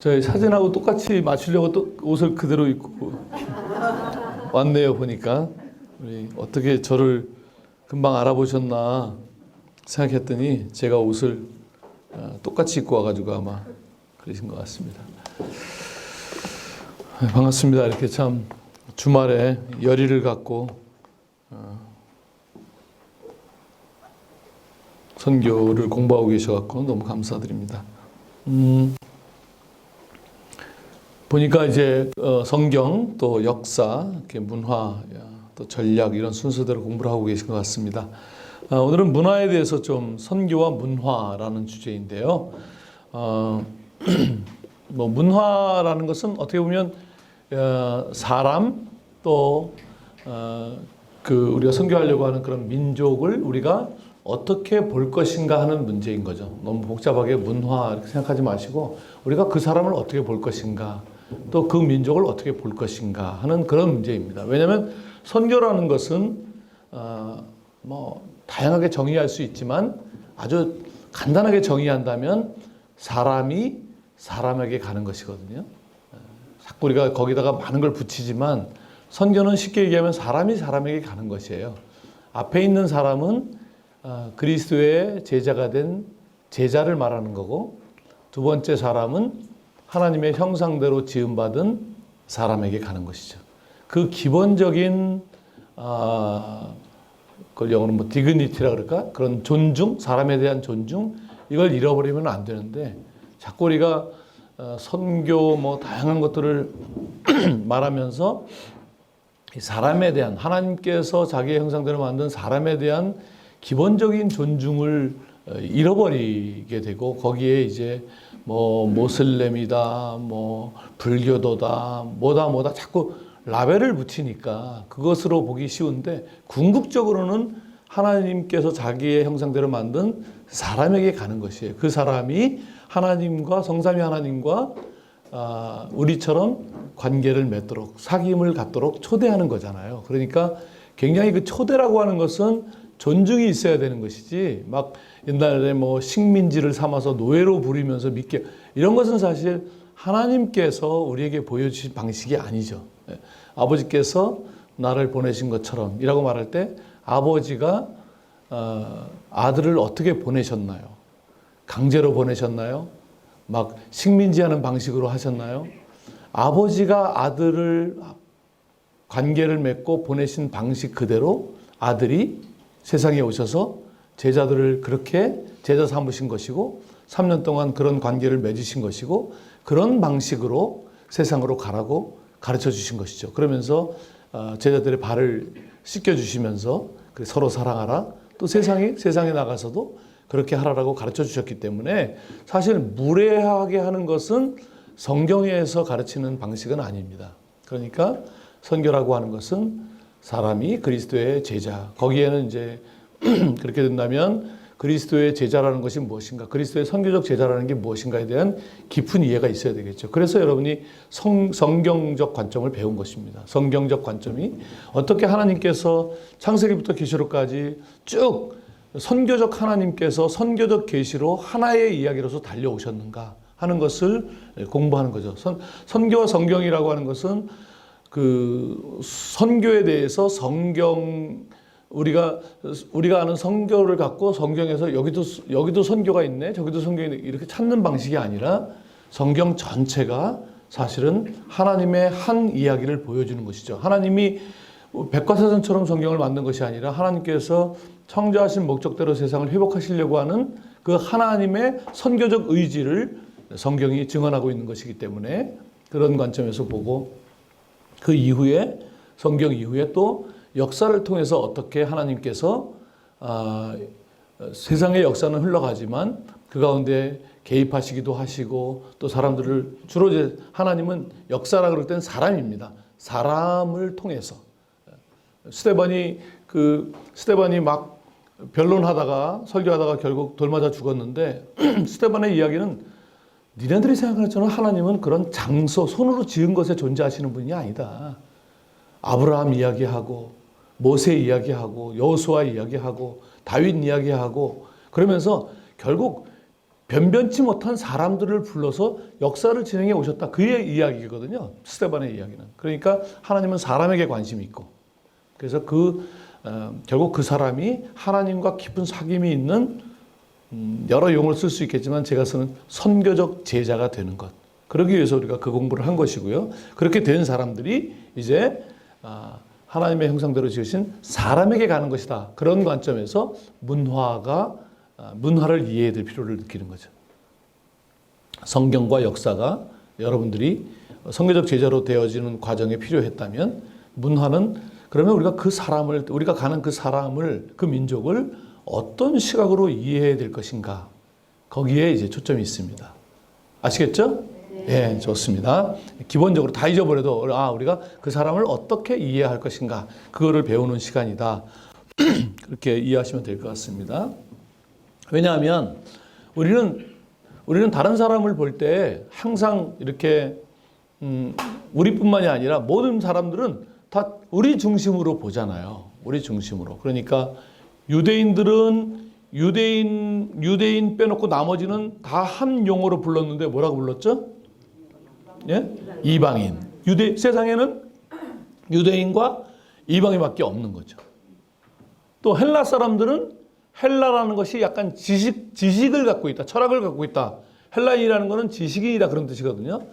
저희 사진하고 똑같이 맞추려고 또 옷을 그대로 입고 왔네요. 보니까 우리 어떻게 저를 금방 알아보셨나 생각했더니 제가 옷을 똑같이 입고 와가지고 아마 그러신 것 같습니다. 반갑습니다. 이렇게 참 주말에 열의를 갖고 선교를 공부하고 계셔갖고 너무 감사드립니다. 보니까 이제 성경 또 역사, 이렇게 문화, 또 전략 이런 순서대로 공부를 하고 계신 것 같습니다. 오늘은 문화에 대해서 좀 선교와 문화라는 주제인데요. 뭐 문화라는 것은 어떻게 보면 사람 또 우리가 선교하려고 하는 그런 민족을 우리가 어떻게 볼 것인가 하는 문제인 거죠. 너무 복잡하게 문화 이렇게 생각하지 마시고 우리가 그 사람을 어떻게 볼 것인가 또 그 민족을 어떻게 볼 것인가 하는 그런 문제입니다. 왜냐하면 선교라는 것은 뭐 다양하게 정의할 수 있지만 아주 간단하게 정의한다면 사람이 사람에게 가는 것이거든요. 자꾸 우리가 거기다가 많은 걸 붙이지만 선교는 쉽게 얘기하면 사람이 사람에게 가는 것이에요. 앞에 있는 사람은 그리스도의 제자가 된 제자를 말하는 거고, 두 번째 사람은 하나님의 형상대로 지음받은 사람에게 가는 것이죠. 그 기본적인 그걸 영어로 뭐 디그니티라 그럴까? 그런 존중, 사람에 대한 존중, 이걸 잃어버리면 안 되는데 자꾸 우리가 선교 뭐 다양한 것들을 말하면서 사람에 대한, 하나님께서 자기의 형상대로 만든 사람에 대한 기본적인 존중을 잃어버리게 되고, 거기에 이제 뭐 모슬렘이다, 뭐 불교도다, 뭐다 자꾸 라벨을 붙이니까 그것으로 보기 쉬운데, 궁극적으로는 하나님께서 자기의 형상대로 만든 사람에게 가는 것이에요. 그 사람이 하나님과, 성삼위 하나님과 우리처럼 관계를 맺도록, 사귐을 갖도록 초대하는 거잖아요. 그러니까 굉장히 그 초대라고 하는 것은 존중이 있어야 되는 것이지, 막 옛날에 뭐 식민지를 삼아서 노예로 부리면서 믿게, 이런 것은 사실 하나님께서 우리에게 보여주신 방식이 아니죠. 아버지께서 나를 보내신 것처럼 이라고 말할 때, 아버지가 아들을 어떻게 보내셨나요? 강제로 보내셨나요? 막 식민지하는 방식으로 하셨나요? 아버지가 아들을 관계를 맺고 보내신 방식 그대로 아들이 세상에 오셔서 제자들을 그렇게 제자 삼으신 것이고, 3년 동안 그런 관계를 맺으신 것이고, 그런 방식으로 세상으로 가라고 가르쳐 주신 것이죠. 그러면서 제자들의 발을 씻겨 주시면서 서로 사랑하라, 또 세상에 나가서도 그렇게 하라라고 가르쳐 주셨기 때문에, 사실 무례하게 하는 것은 성경에서 가르치는 방식은 아닙니다. 그러니까 선교라고 하는 것은 사람이 그리스도의 제자, 거기에는 이제 그렇게 된다면 그리스도의 제자라는 것이 무엇인가, 그리스도의 선교적 제자라는 게 무엇인가에 대한 깊은 이해가 있어야 되겠죠. 그래서 여러분이 성경적 관점을 배운 것입니다. 성경적 관점이 어떻게 하나님께서 창세기부터 계시록까지 쭉 선교적 하나님께서 선교적 계시로 하나의 이야기로서 달려오셨는가 하는 것을 공부하는 거죠. 선교와 성경이라고 하는 것은 그 선교에 대해서 우리가 아는 선교를 갖고 성경에서 여기도 선교가 있네, 저기도 선교가 있네, 이렇게 찾는 방식이 아니라 성경 전체가 사실은 하나님의 한 이야기를 보여주는 것이죠. 하나님이 백과사전처럼 성경을 만든 것이 아니라 하나님께서 창조하신 목적대로 세상을 회복하시려고 하는 그 하나님의 선교적 의지를 성경이 증언하고 있는 것이기 때문에, 그런 관점에서 보고 그 이후에, 성경 이후에 또 역사를 통해서 어떻게 하나님께서 세상의 역사는 흘러가지만 그 가운데 개입하시기도 하시고, 또 사람들을, 주로 이제 하나님은 역사라 그럴 때는 사람입니다. 사람을 통해서 스데반이 막 변론하다가 설교하다가 결국 돌 맞아 죽었는데, 스데반의 이야기는 니네들이 생각하는 것처럼 하나님은 그런 장소, 손으로 지은 것에 존재하시는 분이 아니다. 아브라함 이야기하고 모세 이야기하고 여호수아 이야기하고 다윗 이야기하고, 그러면서 결국 변변치 못한 사람들을 불러서 역사를 진행해 오셨다. 그의 이야기거든요. 스데반의 이야기는. 그러니까 하나님은 사람에게 관심이 있고, 그래서 결국 그 사람이 하나님과 깊은 사귐이 있는 여러 용어를 쓸 수 있겠지만 제가 쓰는 선교적 제자가 되는 것. 그러기 위해서 우리가 그 공부를 한 것이고요. 그렇게 된 사람들이 이제 하나님의 형상대로 지으신 사람에게 가는 것이다. 그런 관점에서 문화를 이해해야 될 필요를 느끼는 거죠. 성경과 역사가 여러분들이 선교적 제자로 되어지는 과정에 필요했다면 문화는 그러면 우리가 가는 그 사람을, 그 민족을 어떤 시각으로 이해해야 될 것인가. 거기에 이제 초점이 있습니다. 아시겠죠? 네, 좋습니다. 기본적으로 다 잊어버려도 우리가 그 사람을 어떻게 이해할 것인가. 그거를 배우는 시간이다. 그렇게 이해하시면 될 것 같습니다. 왜냐하면 우리는 다른 사람을 볼 때 항상 이렇게 우리뿐만이 아니라 모든 사람들은 다 우리 중심으로 보잖아요. 우리 중심으로. 그러니까 유대인들은 유대인 빼놓고 나머지는 다 한 용어로 불렀는데 뭐라고 불렀죠? 예? 이방인. 세상에는 유대인과 이방인밖에 없는 거죠. 또 헬라 사람들은 헬라라는 것이 약간 지식을 갖고 있다. 철학을 갖고 있다. 헬라인이라는 것은 지식인이다. 그런 뜻이거든요.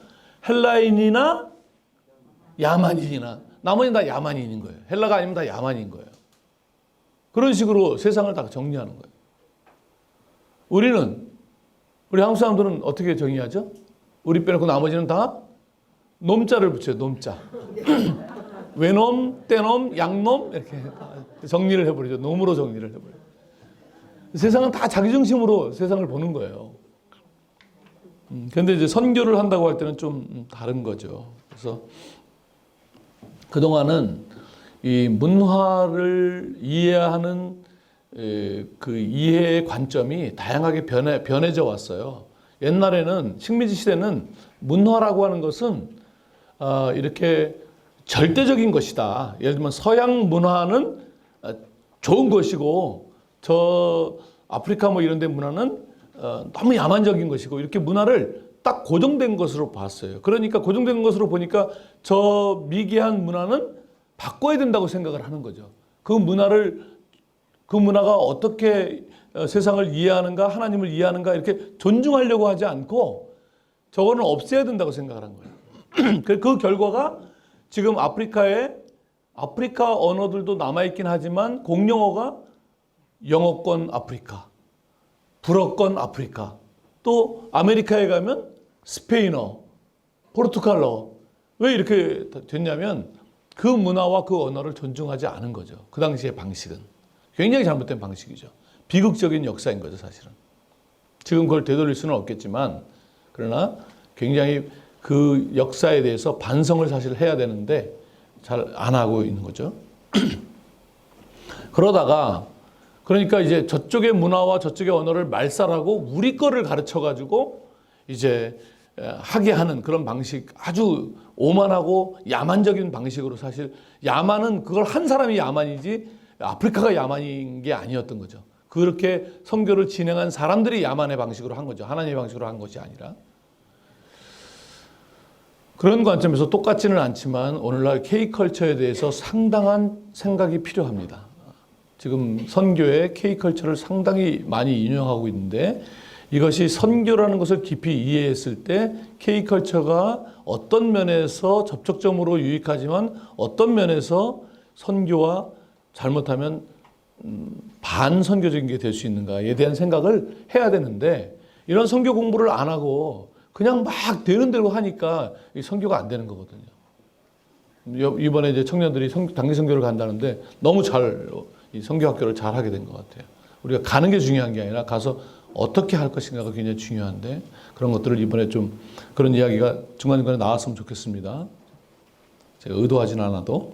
헬라인이나 야만인이나 나머지는 다 야만인인 거예요. 헬라가 아니면 다 야만인 거예요. 그런 식으로 세상을 다 정리하는 거예요. 우리 한국 사람들은 어떻게 정의하죠? 우리 빼놓고 나머지는 다 놈자를 붙여요. 놈자. 외놈, 떼놈, 양놈 이렇게 정리를 해버리죠. 놈으로 정리를 해버려요. 세상은 다 자기 중심으로 세상을 보는 거예요. 그런데 이제 선교를 한다고 할 때는 좀 다른 거죠. 그래서 그동안은 이 문화를 이해하는 그 이해의 관점이 다양하게 변해져 왔어요. 옛날에는 식민지 시대는 문화라고 하는 것은 이렇게 절대적인 것이다. 예를 들면 서양 문화는 좋은 것이고 저 아프리카 뭐 이런 데 문화는 너무 야만적인 것이고 이렇게 문화를 딱 고정된 것으로 봤어요. 그러니까 고정된 것으로 보니까 저 미개한 문화는 바꿔야 된다고 생각을 하는 거죠. 그 문화가 어떻게 세상을 이해하는가, 하나님을 이해하는가 이렇게 존중하려고 하지 않고 저거는 없애야 된다고 생각을 한 거예요. 그 결과가 지금 아프리카 언어들도 남아있긴 하지만 공용어가 영어권 아프리카, 불어권 아프리카, 또 아메리카에 가면 스페인어, 포르투갈어. 왜 이렇게 됐냐면 그 문화와 그 언어를 존중하지 않은 거죠. 그 당시의 방식은. 굉장히 잘못된 방식이죠. 비극적인 역사인 거죠, 사실은. 지금 그걸 되돌릴 수는 없겠지만, 그러나 굉장히 그 역사에 대해서 반성을 사실 해야 되는데 잘 안 하고 있는 거죠. 그러니까 이제 저쪽의 문화와 저쪽의 언어를 말살하고 우리 거를 가르쳐가지고 이제 하게 하는 그런 방식, 아주 오만하고 야만적인 방식으로 사실 야만은 그걸 한 사람이 야만이지 아프리카가 야만인 게 아니었던 거죠. 그렇게 선교를 진행한 사람들이 야만의 방식으로 한 거죠. 하나님의 방식으로 한 것이 아니라. 그런 관점에서 똑같지는 않지만 오늘날 K컬처에 대해서 상당한 생각이 필요합니다. 지금 선교에 K컬처를 상당히 많이 인용하고 있는데 이것이 선교라는 것을 깊이 이해했을 때 K컬처가 어떤 면에서 접촉점으로 유익하지만 어떤 면에서 선교와 잘못하면 반선교적인 게 될 수 있는가에 대한 생각을 해야 되는데 이런 선교 공부를 안 하고 그냥 막 되는 대로 하니까 이 선교가 안 되는 거거든요. 이번에 이제 청년들이 단기 선교를 간다는데 너무 이 선교 학교를 잘 하게 된 것 같아요. 우리가 가는 게 중요한 게 아니라 가서 어떻게 할 것인가가 굉장히 중요한데 그런 것들을 이번에 좀 그런 이야기가 중간중간에 나왔으면 좋겠습니다. 제가 의도하진 않아도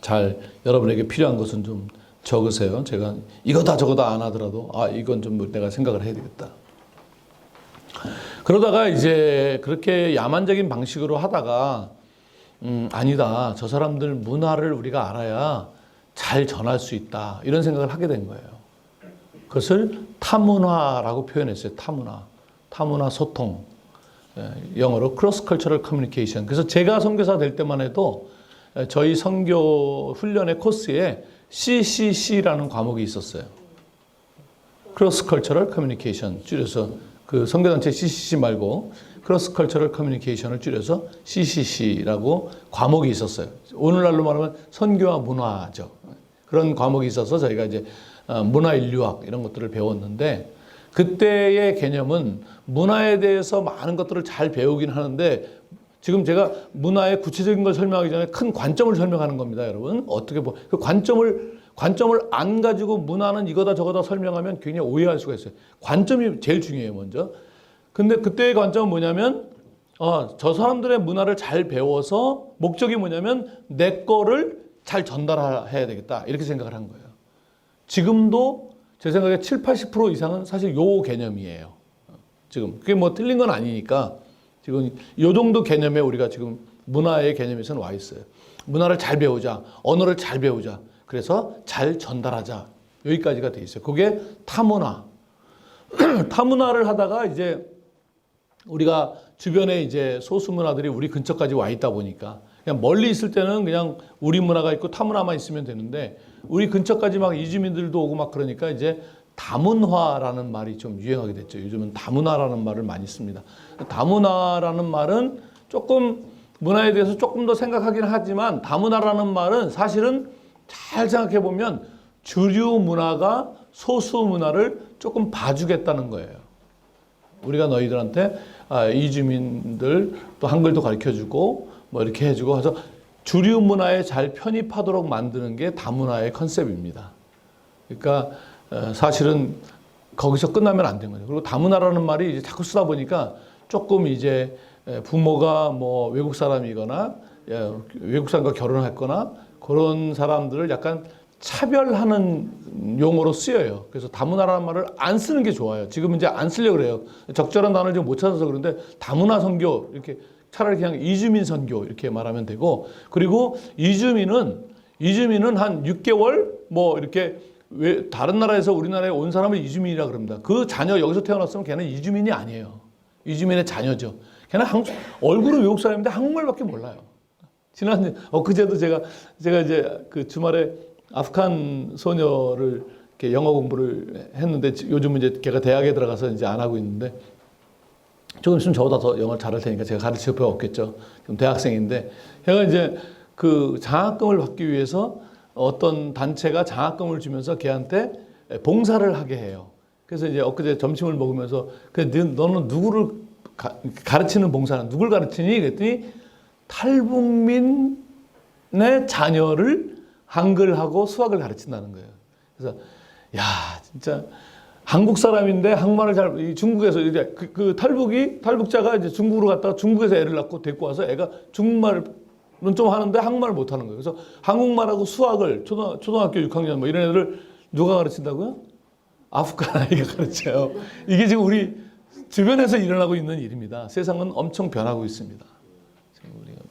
잘 여러분에게 필요한 것은 좀 적으세요. 제가 이거다 저거다 안 하더라도 이건 좀 내가 생각을 해야 되겠다. 그러다가 이제 그렇게 야만적인 방식으로 하다가 아니다. 저 사람들 문화를 우리가 알아야 잘 전할 수 있다. 이런 생각을 하게 된 거예요. 그것을 타문화라고 표현했어요. 타문화 소통. 영어로 크로스 컬처럴 커뮤니케이션. 그래서 제가 선교사 될 때만 해도 저희 선교 훈련의 코스에 CCC라는 과목이 있었어요. 크로스 컬처럴 커뮤니케이션 줄여서 그 선교단체 CCC 말고 크로스 컬처럴 커뮤니케이션을 줄여서 CCC라고 과목이 있었어요. 오늘날로 말하면 선교와 문화죠. 그런 과목이 있어서 저희가 이제 문화인류학 이런 것들을 배웠는데 그때의 개념은 문화에 대해서 많은 것들을 잘 배우긴 하는데 지금 제가 문화의 구체적인 걸 설명하기 전에 큰 관점을 설명하는 겁니다, 여러분. 어떻게 그 관점을 안 가지고 문화는 이거다 저거다 설명하면 굉장히 오해할 수가 있어요. 관점이 제일 중요해요, 먼저. 근데 그때의 관점은 뭐냐면 저 사람들의 문화를 잘 배워서 목적이 뭐냐면 내 거를 잘 전달해야 되겠다. 이렇게 생각을 한 거예요. 지금도 제 생각에 70-80% 이상은 사실 요 개념이에요. 지금 그게 뭐 틀린 건 아니니까 지금 요 정도 개념에 우리가 지금 문화의 개념에서는 와 있어요. 문화를 잘 배우자, 언어를 잘 배우자, 그래서 잘 전달하자 여기까지가 돼 있어요. 그게 타문화. 타문화를 하다가 이제 우리가 주변에 이제 소수 문화들이 우리 근처까지 와 있다 보니까 그냥 멀리 있을 때는 그냥 우리 문화가 있고 타문화만 있으면 되는데 우리 근처까지 막 이주민들도 오고 막 그러니까 이제 다문화라는 말이 좀 유행하게 됐죠. 요즘은 다문화라는 말을 많이 씁니다. 다문화라는 말은 조금 문화에 대해서 조금 더 생각하긴 하지만 다문화라는 말은 사실은 잘 생각해 보면 주류 문화가 소수 문화를 조금 봐주겠다는 거예요. 우리가 너희들한테 이주민들 또 한글도 가르쳐주고 뭐 이렇게 해주고 해서 주류 문화에 잘 편입하도록 만드는 게 다문화의 컨셉입니다. 그러니까 사실은 거기서 끝나면 안 된 거죠. 그리고 다문화라는 말이 이제 자꾸 쓰다 보니까 조금 이제 부모가 뭐 외국 사람이거나 외국 사람과 결혼했거나 그런 사람들을 약간 차별하는 용어로 쓰여요. 그래서 다문화라는 말을 안 쓰는 게 좋아요. 지금 이제 안 쓰려고 그래요. 적절한 단어를 지금 못 찾아서 그런데 다문화 선교 이렇게 차라리 그냥 이주민 선교 이렇게 말하면 되고 그리고 이주민은 한 6개월 뭐 이렇게 왜 다른 나라에서 우리나라에 온 사람을 이주민이라 그럽니다. 그 자녀 여기서 태어났으면 걔는 이주민이 아니에요. 이주민의 자녀죠. 걔는 얼굴은 외국 사람인데 한국말밖에 몰라요. 지난 엊그제도 제가 이제 그 주말에 아프간 소녀를 이렇게 영어 공부를 했는데 요즘은 이제 걔가 대학에 들어가서 이제 안 하고 있는데 조금 있으면 저보다 더 영어를 잘할 테니까 제가 가르칠 필요가 없겠죠. 지금 대학생인데 걔가 이제 그 장학금을 받기 위해서 어떤 단체가 장학금을 주면서 걔한테 봉사를 하게 해요. 그래서 이제 엊그제 점심을 먹으면서 너는 누구를 가르치는 봉사는 누굴 가르치니? 그랬더니 탈북민의 자녀를 한글하고 수학을 가르친다는 거예요. 그래서 야 진짜 한국 사람인데 한국말을 중국에서 이제 그 탈북자가 이제 중국으로 갔다가 중국에서 애를 낳고 데리고 와서 애가 중국말은 좀 하는데 한국말을 못 하는 거예요. 그래서 한국말하고 수학을 초등학교 6학년 뭐 이런 애들을 누가 가르친다고요? 아프간 아이가 가르쳐요. 이게 지금 우리 주변에서 일어나고 있는 일입니다. 세상은 엄청 변하고 있습니다.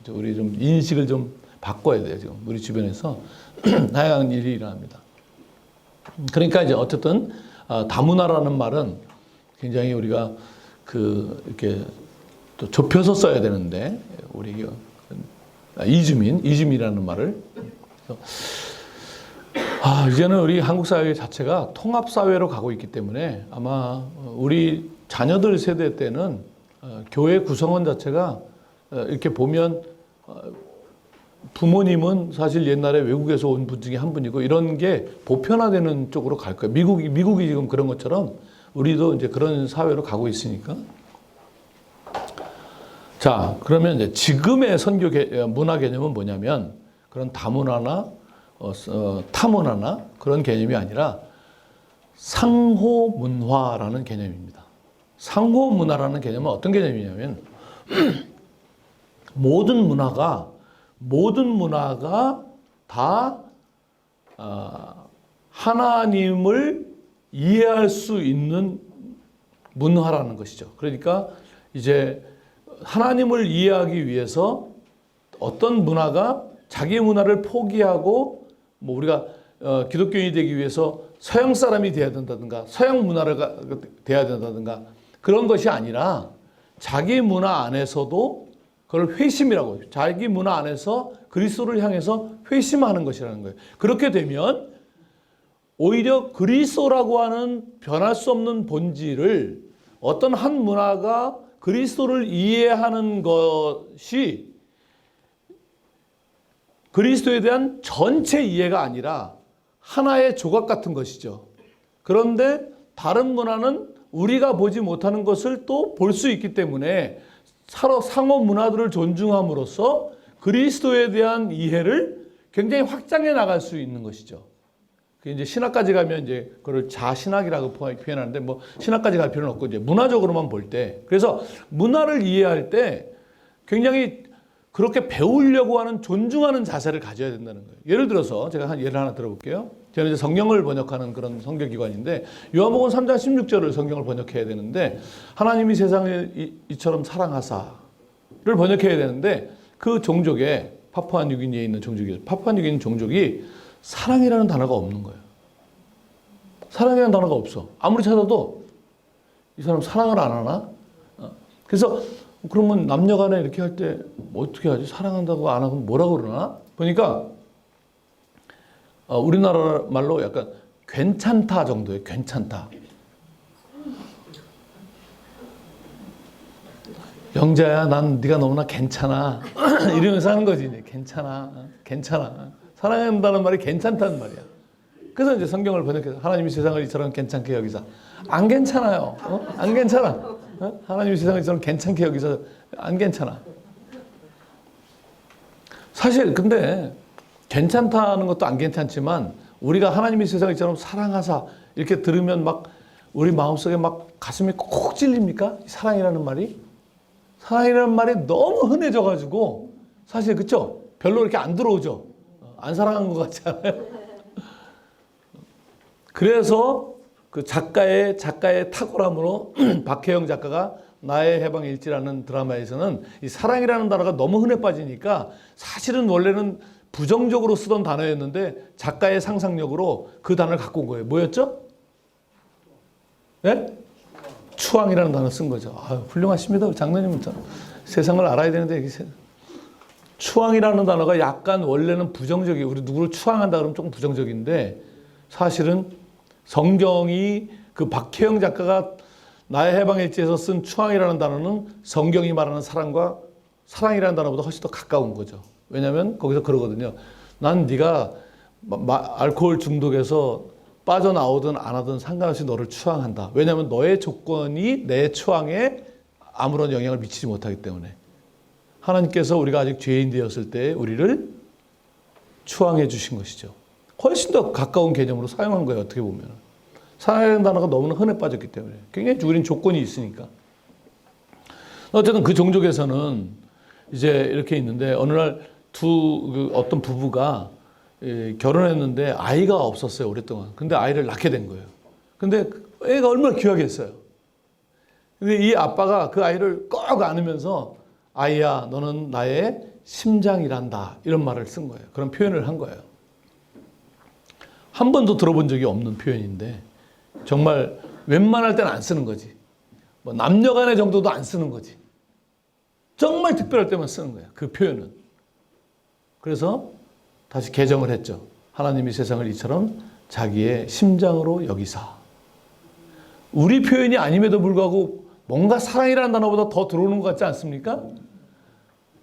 우리 좀 인식을 좀 바꿔야 돼요. 지금 우리 주변에서 다양한 일이 일어납니다. 그러니까 이제 어쨌든 다문화라는 말은 굉장히 우리가 이렇게 또 좁혀서 써야 되는데 우리 이주민이라는 말을 이제는 우리 한국 사회 자체가 통합 사회로 가고 있기 때문에 아마 우리 자녀들 세대 때는 교회 구성원 자체가 이렇게 보면 부모님은 사실 옛날에 외국에서 온 분 중에 한 분이고 이런 게 보편화되는 쪽으로 갈 거예요. 미국이 지금 그런 것처럼 우리도 이제 그런 사회로 가고 있으니까. 자, 그러면 이제 지금의 선교 문화 개념은 뭐냐면 그런 다문화나 타문화나 그런 개념이 아니라 상호 문화라는 개념입니다. 상호 문화라는 개념은 어떤 개념이냐면 모든 문화가 다 하나님을 이해할 수 있는 문화라는 것이죠. 그러니까 이제 하나님을 이해하기 위해서 어떤 문화가 자기 문화를 포기하고 뭐 우리가 기독교인이 되기 위해서 서양 사람이 돼야 된다든가 서양 문화를 돼야 된다든가 그런 것이 아니라 자기 문화 안에서도 그걸 회심이라고 해요. 자기 문화 안에서 그리스도를 향해서 회심하는 것이라는 거예요. 그렇게 되면 오히려 그리스도라고 하는 변할 수 없는 본질을 어떤 한 문화가 그리스도를 이해하는 것이 그리스도에 대한 전체 이해가 아니라 하나의 조각 같은 것이죠. 그런데 다른 문화는 우리가 보지 못하는 것을 또 볼 수 있기 때문에 서로 상호 문화들을 존중함으로써 그리스도에 대한 이해를 굉장히 확장해 나갈 수 있는 것이죠. 이제 신학까지 가면 이제 그걸 자신학이라고 표현하는데 뭐 신학까지 갈 필요는 없고 이제 문화적으로만 볼 때 그래서 문화를 이해할 때 굉장히 그렇게 배우려고 하는 존중하는 자세를 가져야 된다는 거예요. 예를 들어서 제가 한 예를 하나 들어볼게요. 저는 이제 성경을 번역하는 그런 성경기관인데 요한복음 3장 16절을 성경을 번역해야 되는데 하나님이 세상을 이처럼 사랑하사를 번역해야 되는데 그 종족에 파푸아뉴기니에 있는 종족이 파푸아뉴기니 종족이 사랑이라는 단어가 없는 거예요. 사랑이라는 단어가 없어. 아무리 찾아도 이 사람 사랑을 안 하나? 그래서 그러면 남녀간에 이렇게 할 때 어떻게 하지? 사랑한다고 안 하고 뭐라고 그러나? 보니까 우리나라 말로 약간 괜찮다 정도예요. 괜찮다. 영자야, 난 네가 너무나 괜찮아. 이러면서 하는 거지. 괜찮아. 괜찮아. 사랑한다는 말이 괜찮다는 말이야. 그래서 이제 성경을 번역해서 하나님이 세상을 이처럼 괜찮게 여기사. 안 괜찮아요. 안 괜찮아. 하나님이 세상을 이처럼 괜찮게 여기서 안 괜찮아. 사실 근데 괜찮다는 것도 안 괜찮지만 우리가 하나님이 세상을 이처럼 사랑하사 이렇게 들으면 막 우리 마음속에 막 가슴이 콕 찔립니까? 사랑이라는 말이? 사랑이라는 말이 너무 흔해져 가지고 사실 그쵸? 별로 이렇게 안 들어오죠. 안 사랑한 것 같지 않아요? 그래서 그 작가의 탁월함으로 박혜영 작가가 나의 해방일지라는 드라마에서는 이 사랑이라는 단어가 너무 흔해 빠지니까 사실은 원래는 부정적으로 쓰던 단어였는데 작가의 상상력으로 그 단어를 갖고 온 거예요. 뭐였죠? 네? 추앙이라는 단어 쓴 거죠. 아유, 훌륭하십니다. 장로님은 세상을 알아야 되는데 추앙이라는 단어가 약간 원래는 부정적이에요. 우리 누구를 추앙한다 그러면 조금 부정적인데 사실은 성경이 그 박혜영 작가가 나의 해방일지에서 쓴 추앙이라는 단어는 성경이 말하는 사랑이라는 단어보다 훨씬 더 가까운 거죠. 왜냐하면 거기서 그러거든요. 난 네가 알코올 중독에서 빠져나오든 안 하든 상관없이 너를 추앙한다. 왜냐하면 너의 조건이 내 추앙에 아무런 영향을 미치지 못하기 때문에. 하나님께서 우리가 아직 죄인 되었을 때 우리를 추앙해 주신 것이죠. 훨씬 더 가까운 개념으로 사용한 거예요. 어떻게 보면. 사랑이라는 단어가 너무나 흔해 빠졌기 때문에. 굉장히 우린 조건이 있으니까. 어쨌든 그 종족에서는 이제 이렇게 있는데 어느 날 어떤 부부가 결혼했는데 아이가 없었어요. 오랫동안. 근데 아이를 낳게 된 거예요. 근데 애가 얼마나 귀하겠어요. 근데 이 아빠가 그 아이를 꼭 안으면서 아이야, 너는 나의 심장이란다. 이런 말을 쓴 거예요. 그런 표현을 한 거예요. 한 번도 들어본 적이 없는 표현인데 정말 웬만할 때는 안 쓰는 거지. 뭐 남녀간의 정도도 안 쓰는 거지. 정말 특별할 때만 쓰는 거예요. 그 표현은. 그래서 다시 개정을 했죠. 하나님이 세상을 이처럼 자기의 심장으로 여기사. 우리 표현이 아님에도 불구하고 뭔가 사랑이라는 단어보다 더 들어오는 것 같지 않습니까?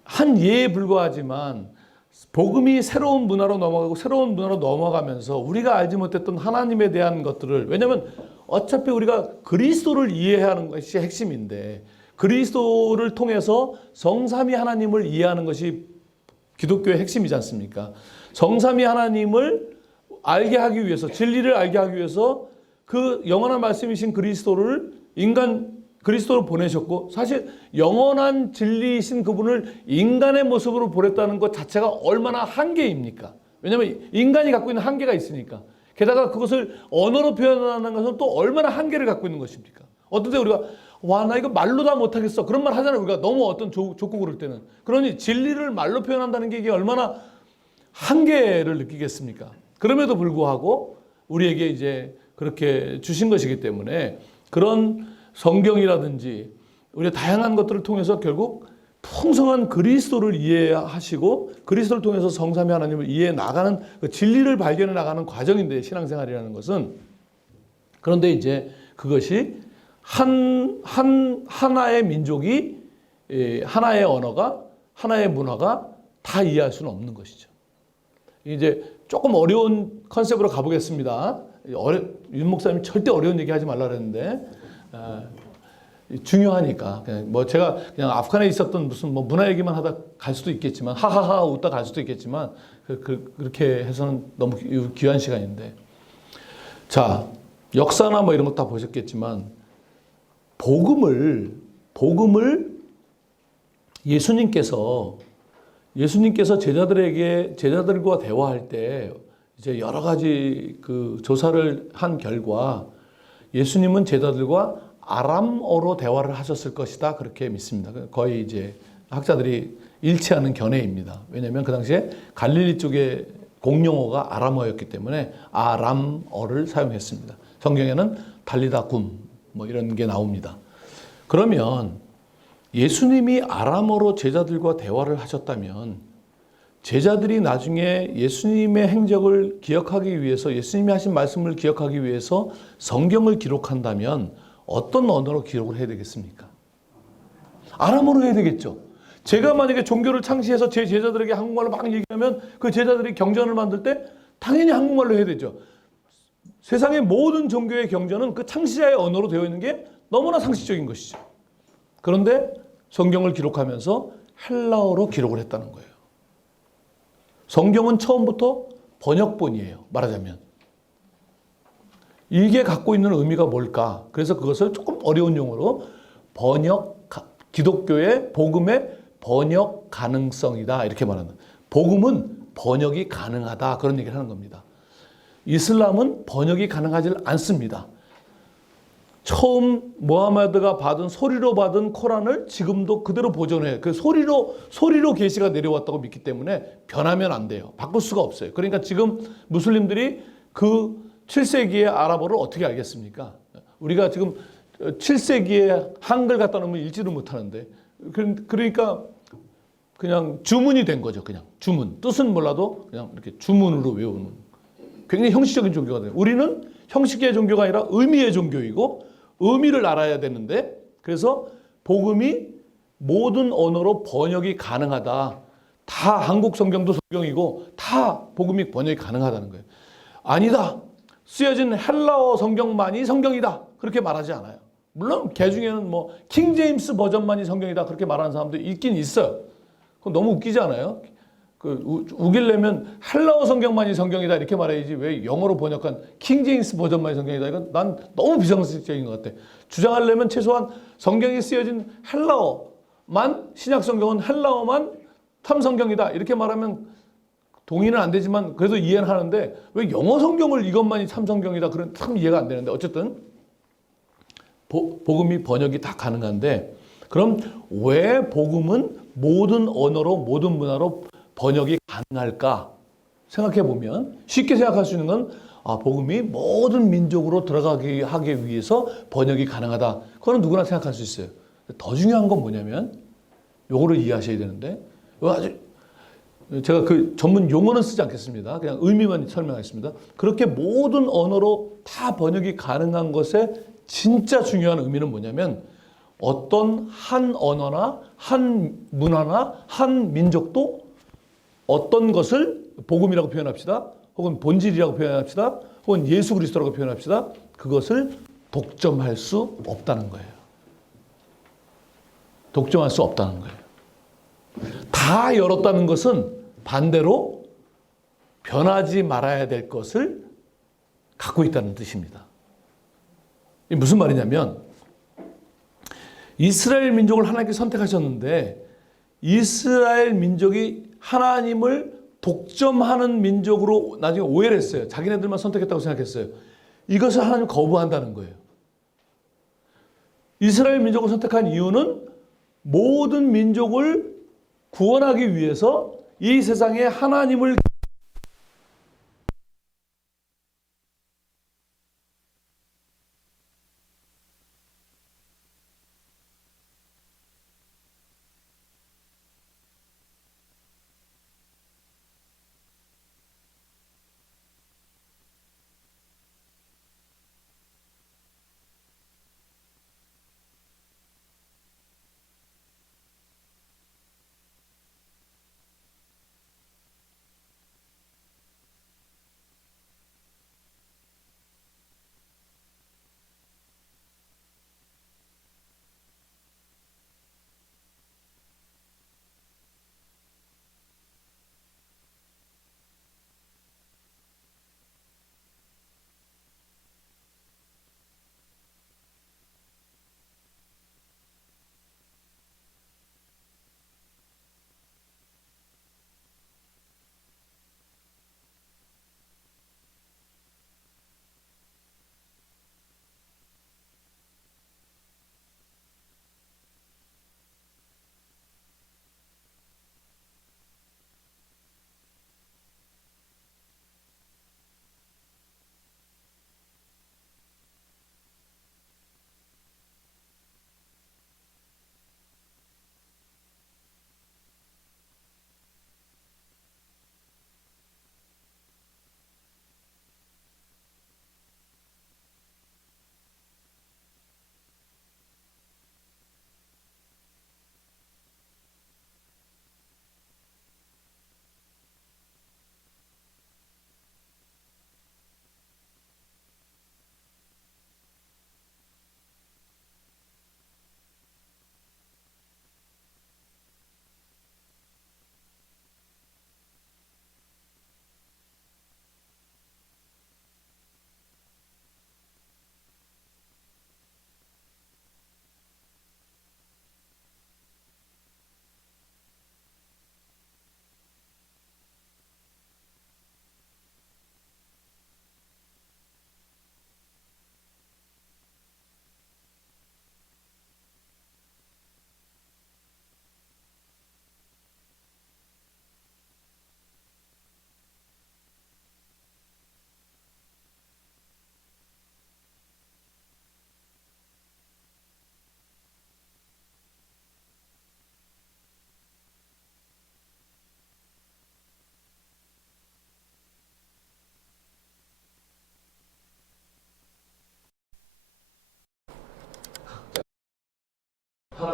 한 예에 불과하지만 복음이 새로운 문화로 넘어가면서 우리가 알지 못했던 하나님에 대한 것들을 왜냐하면 어차피 우리가 그리스도를 이해하는 것이 핵심인데 그리스도를 통해서 성삼위 하나님을 이해하는 것이 기독교의 핵심이지 않습니까? 성삼위 하나님을 알게 하기 위해서 진리를 알게 하기 위해서 그 영원한 말씀이신 그리스도를 그리스도로 보내셨고 사실 영원한 진리이신 그분을 인간의 모습으로 보냈다는 것 자체가 얼마나 한계입니까? 왜냐하면 인간이 갖고 있는 한계가 있으니까. 게다가 그것을 언어로 표현하는 것은 또 얼마나 한계를 갖고 있는 것입니까? 어떤 때 우리가 와, 나 이거 말로 다 못하겠어. 그런 말 하잖아요. 우리가 너무 어떤 좋고 그럴 때는. 그러니 진리를 말로 표현한다는 게 이게 얼마나 한계를 느끼겠습니까? 그럼에도 불구하고 우리에게 이제 그렇게 주신 것이기 때문에 그런 성경이라든지 우리의 다양한 것들을 통해서 결국 풍성한 그리스도를 이해하시고 그리스도를 통해서 성삼위 하나님을 이해해 나가는 그 진리를 발견해 나가는 과정인데 신앙생활이라는 것은 그런데 이제 그것이 하나의 민족이 하나의 언어가 하나의 문화가 다 이해할 수는 없는 것이죠. 이제 조금 어려운 컨셉으로 가보겠습니다. 윤 목사님이 절대 어려운 얘기 하지 말라 그랬는데 중요하니까 제가 그냥 아프간에 있었던 무슨 문화 얘기만 하다 갈 수도 있겠지만 하하하 웃다 갈 수도 있겠지만 그렇게 해서는 너무 귀한 시간인데 자 역사나 이런 거 다 보셨겠지만 복음을 예수님께서 제자들과 대화할 때 이제 여러 가지 그 조사를 한 결과 예수님은 제자들과 아람어로 대화를 하셨을 것이다 그렇게 믿습니다. 거의 이제 학자들이 일치하는 견해입니다. 왜냐하면 그 당시에 갈릴리 쪽의 공용어가 아람어였기 때문에 아람어를 사용했습니다. 성경에는 달리다 굼 이런 게 나옵니다. 그러면 예수님이 아람어로 제자들과 대화를 하셨다면 제자들이 나중에 예수님의 행적을 기억하기 위해서 예수님이 하신 말씀을 기억하기 위해서 성경을 기록한다면 어떤 언어로 기록을 해야 되겠습니까? 아람어로 해야 되겠죠. 제가 만약에 종교를 창시해서 제 제자들에게 한국말로 막 얘기하면 그 제자들이 경전을 만들 때 당연히 한국말로 해야 되죠. 세상의 모든 종교의 경전은 그 창시자의 언어로 되어 있는 게 너무나 상식적인 것이죠. 그런데 성경을 기록하면서 헬라어로 기록을 했다는 거예요. 성경은 처음부터 번역본이에요. 말하자면. 이게 갖고 있는 의미가 뭘까? 그래서 그것을 조금 어려운 용어로 기독교의 복음의 번역 가능성이다. 이렇게 말하는. 복음은 번역이 가능하다. 그런 얘기를 하는 겁니다. 이슬람은 번역이 가능하지 않습니다. 처음 모하메드가 소리로 받은 코란을 지금도 그대로 보존해요. 그 소리로 계시가 내려왔다고 믿기 때문에 변하면 안 돼요. 바꿀 수가 없어요. 그러니까 지금 무슬림들이 그 7세기의 아랍어를 어떻게 알겠습니까? 우리가 지금 7세기에 한글 갖다 놓으면 읽지를 못하는데 그러니까 그냥 주문이 된 거죠. 그냥 주문. 뜻은 몰라도 그냥 이렇게 주문으로 외우는 굉장히 형식적인 종교가 돼요. 우리는 형식의 종교가 아니라 의미의 종교이고 의미를 알아야 되는데 그래서 복음이 모든 언어로 번역이 가능하다. 다 한국 성경도 성경이고 다 복음이 번역이 가능하다는 거예요. 아니다. 쓰여진 헬라어 성경만이 성경이다. 그렇게 말하지 않아요. 물론 개 중에는 킹제임스 버전만이 성경이다. 그렇게 말하는 사람도 있긴 있어요. 그건 너무 웃기지 않아요? 우기려면 헬라어 성경만이 성경이다 이렇게 말해야지 왜 영어로 번역한 킹제임스 버전만이 성경이다. 이건 난 너무 비상식적인 것 같아. 주장하려면 최소한 성경이 쓰여진 헬라어만 신약 성경은 헬라어만 참성경이다 이렇게 말하면 동의는 안 되지만 그래도 이해는 하는데 왜 영어 성경을 이것만이 참성경이다 그런 참 이해가 안 되는데 어쨌든 복음이 번역이 다 가능한데 그럼 왜 복음은 모든 언어로 모든 문화로 번역이 가능할까? 생각해 보면 쉽게 생각할 수 있는 건 복음이 모든 민족으로 들어가게 하기 위해서 번역이 가능하다. 그거는 누구나 생각할 수 있어요. 더 중요한 건 뭐냐면 요거를 이해하셔야 되는데 제가 그 전문 용어는 쓰지 않겠습니다. 그냥 의미만 설명하겠습니다. 그렇게 모든 언어로 다 번역이 가능한 것의 진짜 중요한 의미는 뭐냐면 어떤 한 언어나 한 문화나 한 민족도 어떤 것을 복음이라고 표현합시다. 혹은 본질이라고 표현합시다. 혹은 예수 그리스도라고 표현합시다. 그것을 독점할 수 없다는 거예요. 독점할 수 없다는 거예요. 다 열었다는 것은 반대로 변하지 말아야 될 것을 갖고 있다는 뜻입니다. 이게 무슨 말이냐면 이스라엘 민족을 하나님께 선택하셨는데 이스라엘 민족이 하나님을 독점하는 민족으로 나중에 오해를 했어요. 자기네들만 선택했다고 생각했어요. 이것을 하나님 거부한다는 거예요. 이스라엘 민족을 선택한 이유는 모든 민족을 구원하기 위해서 이 세상에 하나님을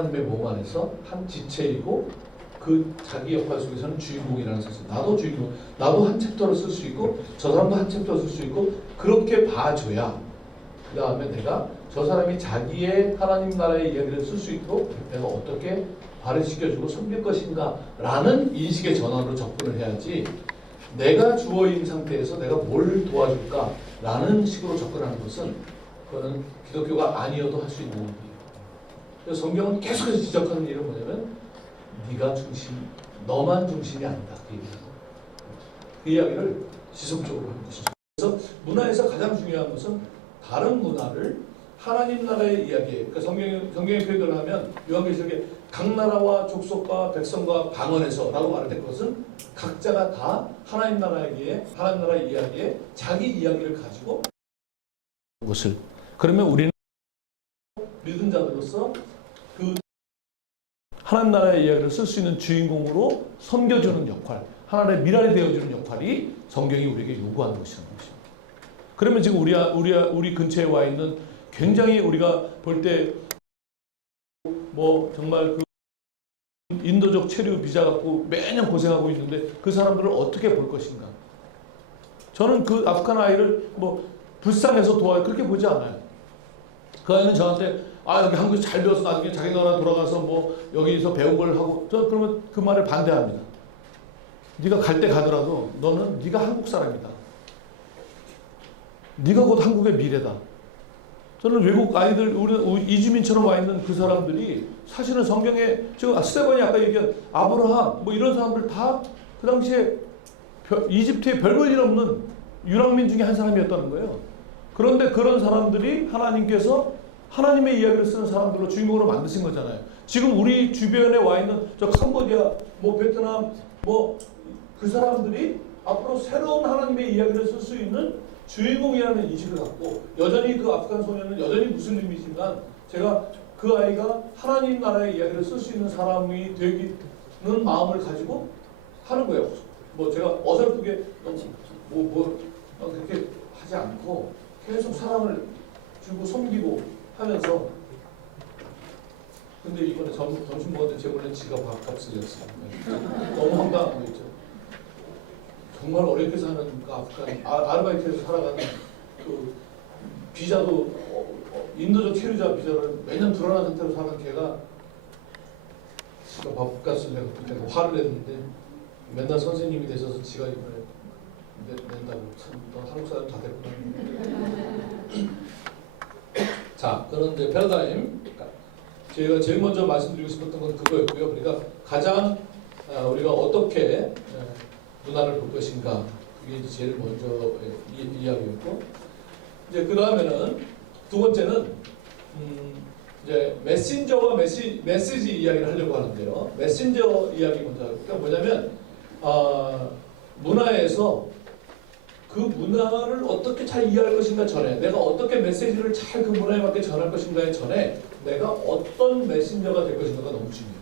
하나님의 몸 안에서 한 지체이고 그 자기 역할 속에서는 주인공이라는 사실. 나도 주인공, 나도 한 챕터를 쓸 수 있고 저 사람도 한 챕터를 쓸 수 있고 그렇게 봐줘야 그 다음에 내가 저 사람이 자기의 하나님 나라의 이야기를 쓸 수 있도록 내가 어떻게 발휘시켜주고 섬길 것인가 라는 인식의 전환으로 접근을 해야지 내가 주어인 상태에서 내가 뭘 도와줄까 라는 식으로 접근하는 것은 그거는 기독교가 아니어도 할 수 있는 일이에요. 그래서 성경은 계속해서 지적하는 일은 뭐냐면 네가 중심, 너만 중심이 아니다. 그 얘기예요. 그 이야기를 지속적으로 하는 것이죠. 그래서 문화에서 가장 중요한 것은 다른 문화를 하나님 나라의 이야기에, 그러니까 성경의 표현을 하면 요한계시록에 각 나라와 족속과 백성과 방언에서라고 말할 것은 각자가 다 하나님 나라의 이야기에 자기 이야기를 가지고 것을 그러면 우리는 믿은 자들로서 그 하나님 나라의 이야기를 쓸 수 있는 주인공으로 섬겨주는 역할, 하나님의 미랄이 되어주는 역할이 성경이 우리에게 요구하는 것이라는 것입니다. 그러면 지금 우리 근처에 와 있는 굉장히 우리가 볼 때 뭐 정말 그 인도적 체류 비자 갖고 매년 고생하고 있는데 그 사람들을 어떻게 볼 것인가? 저는 그 아프간 아이를 뭐 불쌍해서 그렇게 보지 않아요. 그 아이는 저한테 여기 한국 잘 배워서 나중에 자기 나라 돌아가서 뭐 여기서 배운 걸 하고 저 그러면 그 말을 반대합니다. 네가 갈 때 가더라도 너는 네가 한국 사람이다. 네가 곧 한국의 미래다. 저는 외국 아이들 우리 이주민처럼 와 있는 그 사람들이 사실은 성경에 지금 스테반이 아까 얘기한 아브라함 뭐 이런 사람들 다 그 당시에 이집트에 별 볼 일 없는 유랑민 중에 한 사람이었다는 거예요. 그런데 그런 사람들이 하나님께서 하나님의 이야기를 쓰는 사람들로 주인공으로 만드신 거잖아요. 지금 우리 주변에 와 있는 저 캄보디아, 뭐 베트남, 뭐 그 사람들이 앞으로 새로운 하나님의 이야기를 쓸 수 있는 주인공이라는 인식을 갖고 여전히 그 아프간 소년은 여전히 무슬림이지만 제가 그 아이가 하나님 나라의 이야기를 쓸 수 있는 사람이 되기는 마음을 가지고 하는 거예요. 뭐 제가 어설프게 그렇게 하지 않고 계속 사랑을 주고 섬기고 하면서 근데 이번에 점심 먹었는데 제 몰래 지가 밥값 쓰였어요. 너무 황당한 거 있죠. 정말 어렵게 사는 그 아프간 아르바이트에서 살아가는 그 비자도 인도적 체류자 비자를 매년 불안한 상태로 사는 걔가 지가 밥값을 내가 화를 냈는데 맨날 선생님이 되셔서 지가 이번에 낸다고 참 너 한국 사람 다 됐구나. 자, 그런 이제 패러다임 제가 제일 먼저 말씀드리고 싶었던 건 그거였고요. 그러니까 가장 우리가 어떻게 문화를 볼 것인가 그게 이제 제일 먼저 이야기였고 이제 그 다음에는 두 번째는 이제 메신저와 메시지 이야기를 하려고 하는데요. 메신저 이야기 먼저 그러니까 뭐냐면 문화에서 그 문화를 어떻게 잘 이해할 것인가 전에 내가 어떻게 메시지를 잘 그 문화에 맞게 전할 것인가에 전에 내가 어떤 메신저가 될 것인가가 너무 중요해요.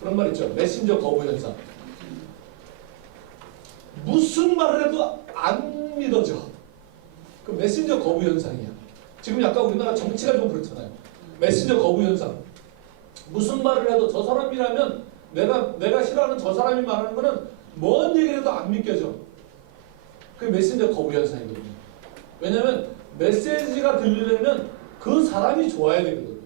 그런 말 있죠. 메신저 거부 현상. 무슨 말을 해도 안 믿어져. 그 메신저 거부 현상이야. 지금 약간 우리나라 정치가 좀 그렇잖아요. 메신저 거부 현상. 무슨 말을 해도 저 사람이라면 내가 싫어하는 저 사람이 말하는 거는 뭔 얘기를 해도 안 믿겨져. 그게 메신저 거부 현상이거든요. 왜냐하면 메시지가 들리려면 그 사람이 좋아야 되거든요.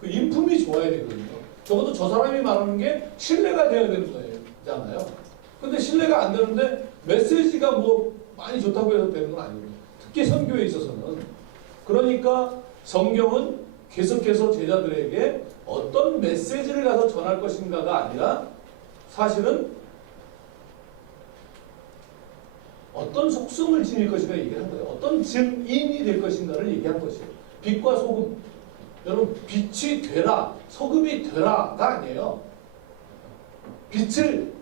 그 인품이 좋아야 되거든요. 적어도 저 사람이 말하는 게 신뢰가 돼야 되는 거잖아요. 근데 신뢰가 안 되는데 메시지가 뭐 많이 좋다고 해서 되는 건 아니거든요. 특히 선교에 있어서는. 그러니까 성경은 계속해서 제자들에게 어떤 메시지를 가서 전할 것인가가 아니라 사실은 어떤 속성을 지닐 것인가 얘기한 거예요. 어떤 증인이 될 것인가를 얘기한 것이에요. 빛과 소금. 여러분 빛이 되라, 소금이 되라가 아니에요. 빛을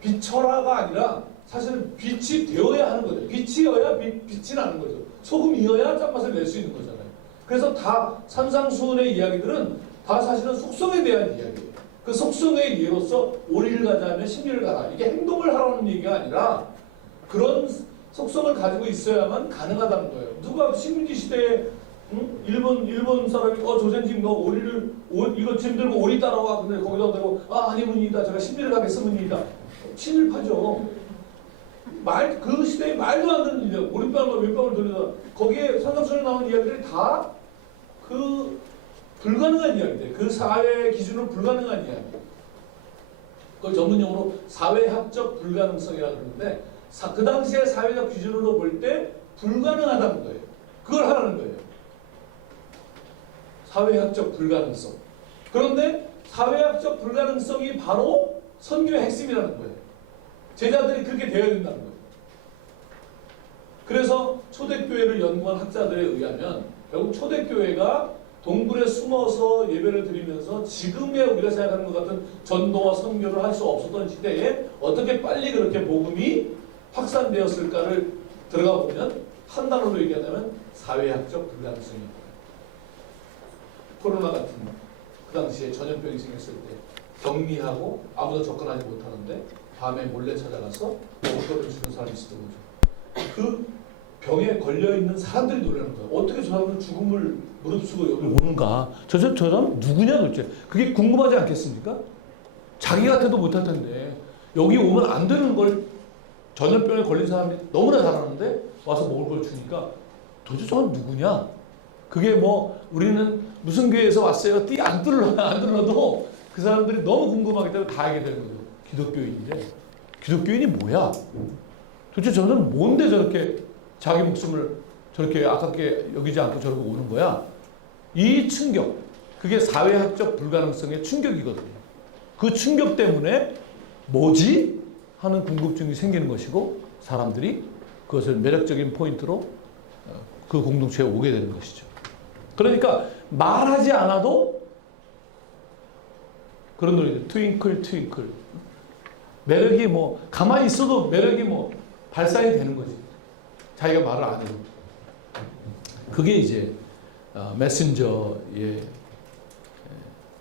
비춰라가 아니라 사실은 빛이 되어야 하는 거죠. 빛이어야 빛이 나는 거죠. 소금이어야 짠맛을 낼 수 있는 거잖아요. 그래서 다 산상수훈의 이야기들은 다 사실은 속성에 대한 이야기예요. 그 속성의 예로서 오리를 가자면 신리를 가라. 이게 행동을 하라는 얘기가 아니라 그런 속성을 가지고 있어야만 가능하다는 거예요. 누가 식민지 시대에 응? 일본 사람이 조선님 너 이거 짐 들고 오리 따라와. 근데 거기다 대고 아니문이다. 제가 신비를 가겠습니다. 친일파죠. 그 시대에 말도 안 되는 일이야. 오리빵과 왼빵을 돌리다. 거기에 산상수에 나오는 이야기들이 다 그 불가능한 이야기들. 그 사회 기준으로 불가능한 이야기. 그걸 전문용어로 사회학적 불가능성이라고 그러는데 그 당시에 사회적 기준으로 볼 때 불가능하다는 거예요. 그걸 하라는 거예요. 사회학적 불가능성. 그런데 사회학적 불가능성이 바로 선교의 핵심이라는 거예요. 제자들이 그렇게 되어야 된다는 거예요. 그래서 초대교회를 연구한 학자들에 의하면 결국 초대교회가 동굴에 숨어서 예배를 드리면서 지금의 우리가 생각하는 것 같은 전도와 선교를 할 수 없었던 시대에 어떻게 빨리 그렇게 복음이 확산되었을까를 들어가 보면 한 단어로 얘기하자면 사회학적 불가능성입니다. 코로나 같은 그 당시에 전염병이 생겼을 때 격리하고 아무도 접근하지 못하는데 밤에 몰래 찾아가서 목소리를 주는 사람이 있었던 거죠. 그 병에 걸려있는 사람들이 놀라는 거예요. 어떻게 저 사람은 죽음을 무릅쓰고 여기 오는가? 저 사람 누구냐 도대체? 그게 궁금하지 않겠습니까? 자기 같아도 못할 텐데 여기 오면 안 되는 걸 전염병에 걸린 사람이 너무나 잘하는데 와서 먹을 걸 주니까 도대체 저건 누구냐? 그게 뭐 우리는 무슨 교회에서 왔어요? 띠 안 들러도 그 사람들이 너무 궁금하기 때문에 가게 되는 거죠. 기독교인인데 기독교인이 뭐야? 도대체 저는 뭔데 저렇게 자기 목숨을 저렇게 아깝게 여기지 않고 저러고 오는 거야? 이 충격, 그게 사회학적 불가능성의 충격이거든요. 그 충격 때문에 뭐지? 하는 궁금증이 생기는 것이고 사람들이 그것을 매력적인 포인트로 그 공동체에 오게 되는 것이죠. 그러니까 말하지 않아도 그런 노래죠. 트윙클 트윙클. 매력이 뭐 가만히 있어도 매력이 뭐 발산이 되는 거지. 자기가 말을 안 해도. 그게 이제 메신저의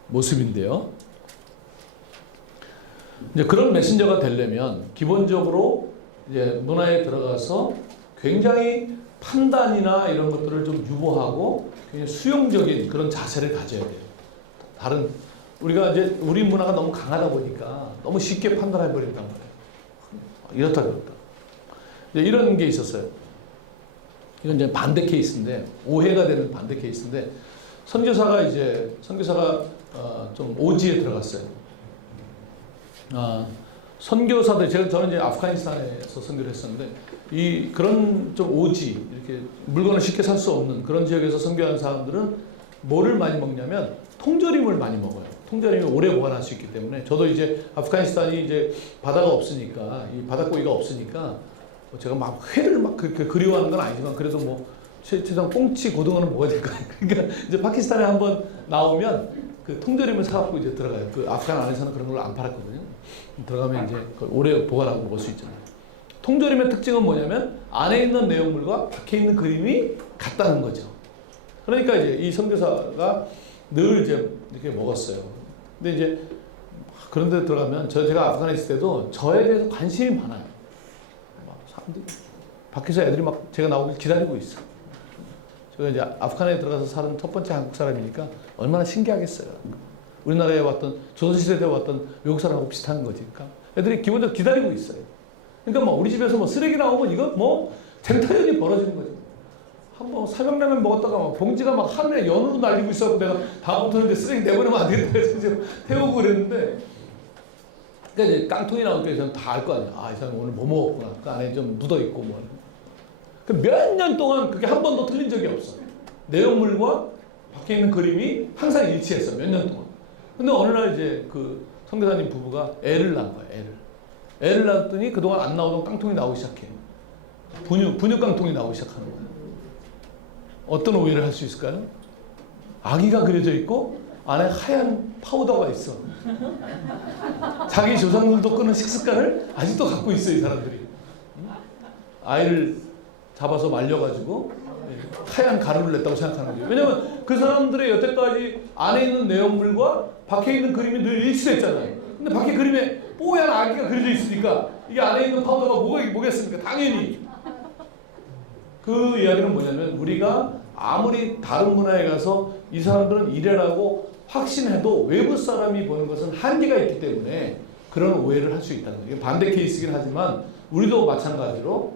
모습인데요. 이제 그런 메신저가 되려면 기본적으로 이제 문화에 들어가서 굉장히 판단이나 이런 것들을 좀 유보하고 굉장히 수용적인 그런 자세를 가져야 돼요. 다른 우리가 이제 우리 문화가 너무 강하다 보니까 너무 쉽게 판단해 버린단 말이에요. 이렇다 저렇다. 이제 이런 게 있었어요. 이건 이제 반대 케이스인데 오해가 되는 반대 케이스인데 선교사가 좀 오지에 들어갔어요. 선교사들 저는 이제 아프가니스탄에서 선교를 했었는데 그런 좀 오지 이렇게 물건을 쉽게 살 수 없는 그런 지역에서 선교하는 사람들은 뭐를 많이 먹냐면 통조림을 많이 먹어요. 통조림이 오래 보관할 수 있기 때문에 저도 이제 아프가니스탄이 이제 바다가 없으니까 이 바닷고기가 없으니까 제가 막 회를 막 그렇게 그리워하는 건 아니지만 그래도 뭐 최소한 꽁치 고등어는 먹어야 될 거 아니에요. 그러니까 이제 파키스탄에 한번 나오면 그 통조림을 사갖고 이제 들어가요. 그 아프간 안에서는 그런 걸 안 팔았거든요. 들어가면 이제 그걸 오래 보관하고 먹을 수 있잖아요. 통조림의 특징은 뭐냐면 안에 있는 내용물과 밖에 있는 그림이 같다는 거죠. 그러니까 이제 이 선교사가 늘 이제 이렇게 먹었어요. 근데 이제 그런 데 들어가면 제가 아프간에 있을 때도 저에 대해서 관심이 많아요. 막 사람들이 밖에서 애들이 막 제가 나오길 기다리고 있어. 제가 이제 아프간에 들어가서 사는 첫 번째 한국 사람이니까 얼마나 신기하겠어요. 우리나라에 왔던 조선시대 때 왔던 외국 사람하고 비슷한 거지. 그러니까 애들이 기본적으로 기다리고 있어요. 그러니까 뭐 우리 집에서 뭐 쓰레기 나오면 이거 뭐 쟁탈전이 벌어지는 거죠. 한번 삼양라면 먹었다가 막 봉지가 막 하늘에 연으로 날리고 있어서 내가 다음부터는 이제 쓰레기 내보내면 안 되겠다 해서 이제 태우고 그랬는데 그러니까 이제 깡통이 나오니까 저는 다 알 거 아니야. 이 사람 오늘 뭐 먹었구나. 그 안에 좀 묻어 있고 뭐. 몇 년 동안 그게 한 번도 틀린 적이 없어. 내용물과 밖에 있는 그림이 항상 일치했어. 몇 년 동안. 근데 어느 날 이제 그 선교사님 부부가 애를 낳은 거야. 애를 낳았더니 그동안 안 나오던 깡통이 나오기 시작해. 분유 깡통이 나오기 시작하는 거야. 어떤 오해를 할 수 있을까요? 아기가 그려져 있고 안에 하얀 파우더가 있어. 자기 조상들도 끄는 식습관을 아직도 갖고 있어, 이 사람들이. 아이를 잡아서 말려가지고 하얀 가루를 냈다고 생각하는 거죠. 왜냐면 그 사람들의 여태까지 안에 있는 내용물과 밖에 있는 그림이 늘 일치됐잖아요. 근데 밖에 그림에 뽀얀 아기가 그려져 있으니까 이게 안에 있는 파우더가 뭐겠습니까? 당연히. 그 이야기는 뭐냐면 우리가 아무리 다른 문화에 가서 이 사람들은 이래라고 확신해도 외부 사람이 보는 것은 한계가 있기 때문에 그런 오해를 할 수 있다는 거예요. 반대 케이스긴 하지만 우리도 마찬가지로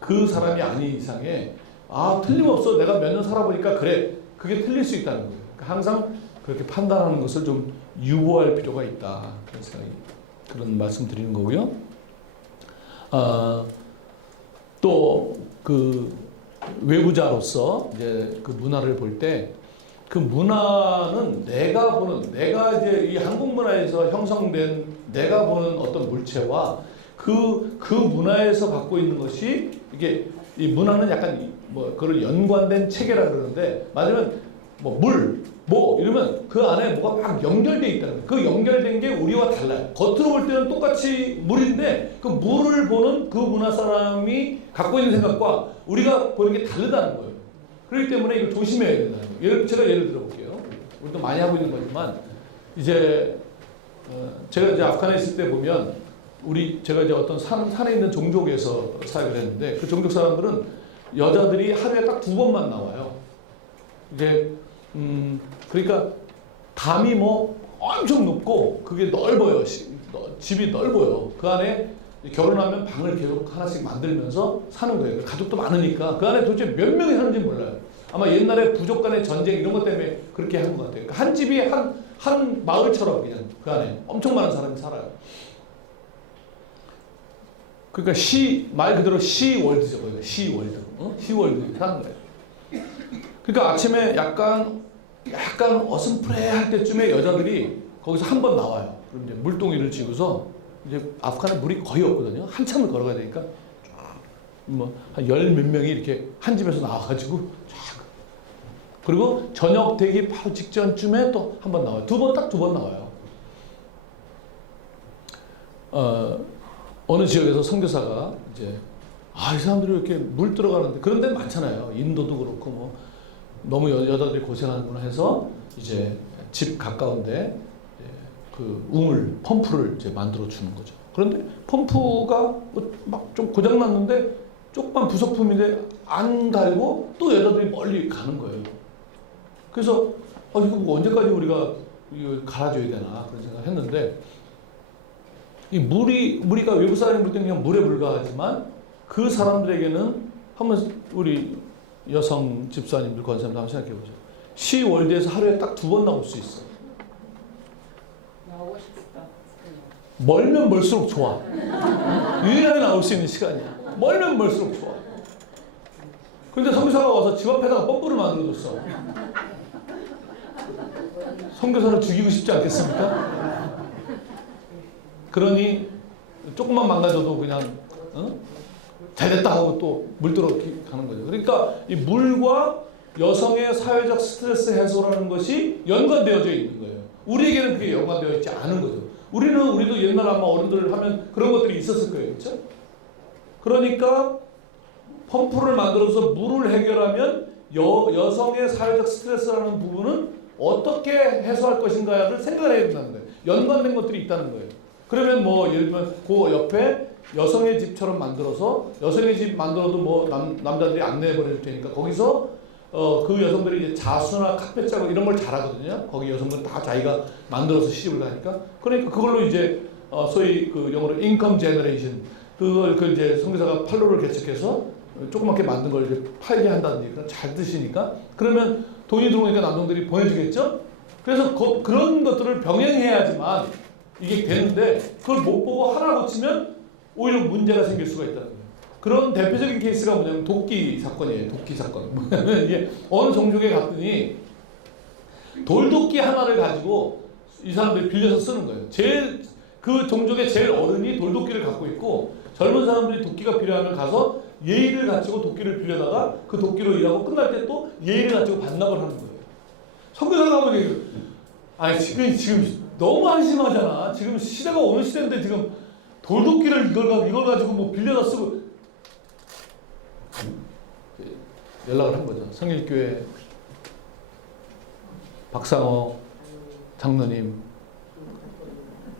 그 사람이 아닌 이상에 틀림없어 내가 몇 년 살아보니까 그래 그게 틀릴 수 있다는 거예요. 그러니까 항상 그렇게 판단하는 것을 좀 유보할 필요가 있다 그런 생각이 그런 말씀 드리는 거고요. 또 그 외부자로서 이제 그 문화를 볼 때 그 문화는 내가 이제 이 한국 문화에서 형성된 내가 보는 어떤 물체와 그 문화에서 갖고 있는 것이 이게 이 문화는 약간 뭐 그걸 연관된 체계라 그러는데 맞으면 뭐 이러면 그 안에 뭐가 막 연결돼 있다는 거예요. 그 연결된 게 우리와 달라요. 겉으로 볼 때는 똑같이 물인데 그 물을 보는 그 문화 사람이 갖고 있는 생각과 우리가 보는 게 다르다는 거예요. 그렇기 때문에 이걸 조심해야 된다는 거예요. 제가 예를 들어볼게요. 우리도 많이 하고 있는 거지만 이제 제가 이제 아프간에 있을 때 보면 제가 이제 어떤 산에 있는 종족에서 사역을 했는데 그 종족 사람들은 여자들이 하루에 딱 2번만 나와요. 이제 그러니까 담이 뭐 엄청 높고 그게 넓어요. 집이 넓어요. 그 안에 결혼하면 방을 계속 하나씩 만들면서 사는 거예요. 가족도 많으니까 그 안에 도대체 몇 명이 사는지 몰라요. 아마 옛날에 부족 간의 전쟁 이런 것 때문에 그렇게 한 것 같아요. 그러니까 한 집이 한 마을처럼 그냥 그 안에 엄청 많은 사람이 살아요. 그러니까 말 그대로 시월드죠. 거기가 시월드. 시월드 사는 거예요. 그러니까 아침에 약간 어슴푸레할 때쯤에 여자들이 거기서 한 번 나와요. 그럼 이제 물동이를 쥐고서 이제 아프간에 물이 거의 없거든요. 한참을 걸어가야 되니까 뭐 한 열 몇 명이 이렇게 한 집에서 나와가지고 쫙 그리고 저녁 되기 바로 직전쯤에 또 한 번 나와요. 딱 두 번 나와요. 어느 지역에서 선교사가 이제 이 사람들이 이렇게 물 들어가는데 그런 데 많잖아요. 인도도 그렇고 뭐 너무 여자들이 고생하는구나 해서 이제 집 가까운데 그 펌프를 이제 만들어 주는 거죠. 그런데 펌프가 막 좀 고장 났는데 조그만 부속품인데 안 달고 또 여자들이 멀리 가는 거예요. 그래서 이거 뭐 언제까지 우리가 이걸 갈아줘야 되나 그런 생각을 했는데 이 무리가 외부 사람이 볼 때는 그냥 물에 불과하지만 그 사람들에게는 한번 우리 여성 집사님들 권사님들 한번 생각해 보죠. 시월드에서 하루에 딱 2번 나올 수 있어. 나오고 싶다. 멀면 멀수록 좋아. 유일하게 나올 수 있는 시간이야. 멀면 멀수록 좋아. 근데 선교사가 와서 집 앞에다가 펌프를 만들어줬어. 선교사를 죽이고 싶지 않겠습니까? 그러니 조금만 망가져도 그냥 잘됐다 하고 또 물 들어 가는 거죠. 그러니까 이 물과 여성의 사회적 스트레스 해소라는 것이 연관되어져 있는 거예요. 우리에게는 그게 연관되어 있지 않은 거죠. 우리도 옛날 아마 어른들 하면 그런 것들이 있었을 거예요. 그렇죠? 그러니까 펌프를 만들어서 물을 해결하면 여성의 사회적 스트레스라는 부분은 어떻게 해소할 것인가를 생각해야 된다는 거예요. 연관된 것들이 있다는 거예요. 그러면 뭐 예를 들면 그 옆에 여성의 집처럼 만들어서 여성의 집 만들어도 뭐 남자들이 안내해 버릴 테니까 거기서 그 여성들이 이제 자수나 카펫 작업 이런 걸 잘하거든요. 거기 여성들은 다 자기가 만들어서 시집을 가니까 그러니까 그걸로 이제 소위 그 영어로 인컴 제너레이션 그걸 이제 선교사가 판로를 개척해서 조그맣게 만든 걸 이제 팔게 한다든지 그런 잘 드시니까 그러면 돈이 들어오니까 남성들이 보내주겠죠. 그래서 그런 것들을 병행해야지만 이게 되는데 그걸 못 보고 하나 고치면 오히려 문제가 생길 수가 있다는 거예요. 그런 대표적인 케이스가 뭐냐면 도끼 사건이에요. 도끼 사건. 뭐냐면 이게 어느 종족에 갔더니 돌도끼 하나를 가지고 이 사람들이 빌려서 쓰는 거예요. 그 종족의 제일 어른이 돌도끼를 갖고 있고 젊은 사람들이 도끼가 필요하면 가서 예의를 갖추고 도끼를 빌려다가 그 도끼로 일하고 끝날 때 또 예의를 갖추고 반납을 하는 거예요. 선교사가 하면 얘기해요. 아니 지금 너무 한심하잖아. 지금 시대가 어느 시대인데 지금 돌도끼를 이걸 가지고 뭐 빌려다 쓰고 연락을 한 거죠. 성일교회 박상호 장로님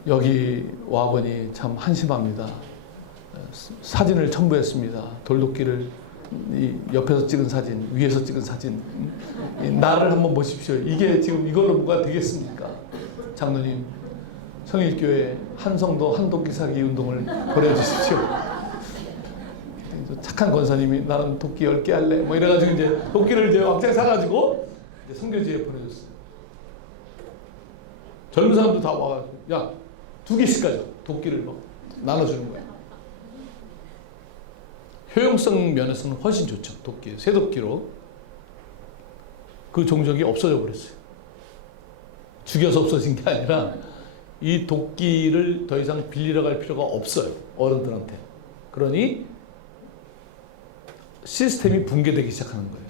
여기 와보니 참 한심합니다. 사진을 첨부했습니다. 돌도끼를 이 옆에서 찍은 사진, 위에서 찍은 사진, 이 나를 한번 보십시오. 이게 지금 이걸로 뭐가 되겠습니까? 장로님, 성일교회 한성도 한도끼 사기 운동을 보내주십시오. 착한 권사님이 나는 도끼 10개 할래. 뭐 이래가지고 이제 도끼를 이제 왕창 사가지고 이제 선교지에 보내줬어요. 젊은 사람도 다 와가지고 야, 2개씩 가져. 도끼를 막 나눠주는 거야. 효용성 면에서는 훨씬 좋죠. 도끼, 쇠도끼로. 그 종족이 없어져 버렸어요. 죽여서 없어진 게 아니라 이 도끼를 더 이상 빌리러 갈 필요가 없어요. 어른들한테. 그러니 시스템이 붕괴되기 시작하는 거예요.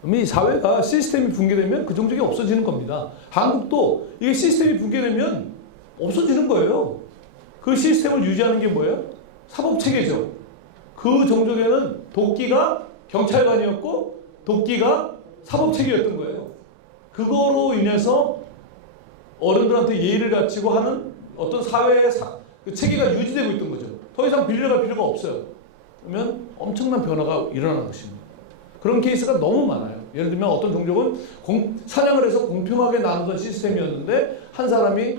그럼 이 사회가 시스템이 붕괴되면 그 종족이 없어지는 겁니다. 한국도 이게 시스템이 붕괴되면 없어지는 거예요. 그 시스템을 유지하는 게 뭐예요? 사법체계죠. 그 종족에는 도끼가 경찰관이었고 도끼가 사법체계였던 거예요. 그거로 인해서 어른들한테 예의를 갖추고 하는 어떤 사회의 그 체계가 유지되고 있던 거죠. 더 이상 빌려 갈 필요가 없어요. 그러면 엄청난 변화가 일어나는 것입니다. 그런 케이스가 너무 많아요. 예를 들면 어떤 종족은 사냥을 해서 공평하게 나누던 시스템이었는데 한 사람이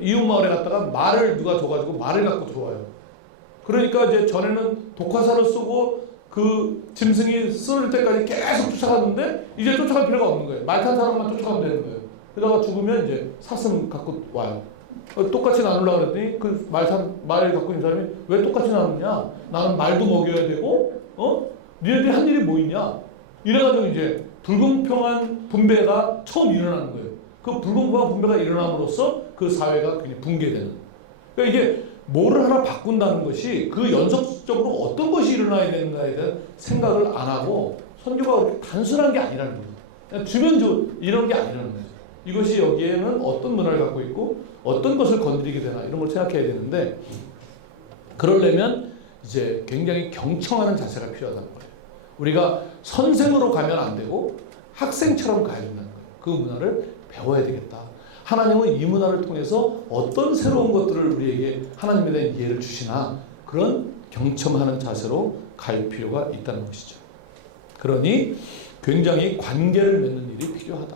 이웃 마을에 갔다가 말을 누가 줘가지고 말을 갖고 들어와요. 그러니까 이제 전에는 독화살을 쏘고 그 짐승이 쓰러질 때까지 계속 쫓아갔는데 이제 쫓아갈 필요가 없는 거예요. 말 탄 사람만 쫓아가면 되는 거예요. 그러다가 죽으면 이제 사슴 갖고 와요. 똑같이 나누려고 그랬더니 그 말 갖고 있는 사람이 왜 똑같이 나누냐? 나는 말도 먹여야 되고, 니네들이 한 일이 뭐 있냐? 이래가지고 이제 불공평한 분배가 처음 일어나는 거예요. 그 불공평한 분배가 일어남으로써 그 사회가 굉장히 붕괴되는. 그러니까 이게 뭐를 하나 바꾼다는 것이 그 연속적으로 어떤 것이 일어나야 되는가에 대한 생각을 안 하고 선교가 그렇게 단순한 게 아니라는 거예요. 그냥 주변적으로 이런 게 아니라는 거예요. 이것이 여기에는 어떤 문화를 갖고 있고 어떤 것을 건드리게 되나 이런 걸 생각해야 되는데 그러려면 이제 굉장히 경청하는 자세가 필요하다는 거예요. 우리가 선생으로 가면 안 되고 학생처럼 가야 된다는 거예요. 그 문화를 배워야 되겠다. 하나님은 이 문화를 통해서 어떤 새로운 것들을 우리에게 하나님에 대한 이해를 주시나 그런 경청하는 자세로 갈 필요가 있다는 것이죠. 그러니 굉장히 관계를 맺는 일이 필요하다.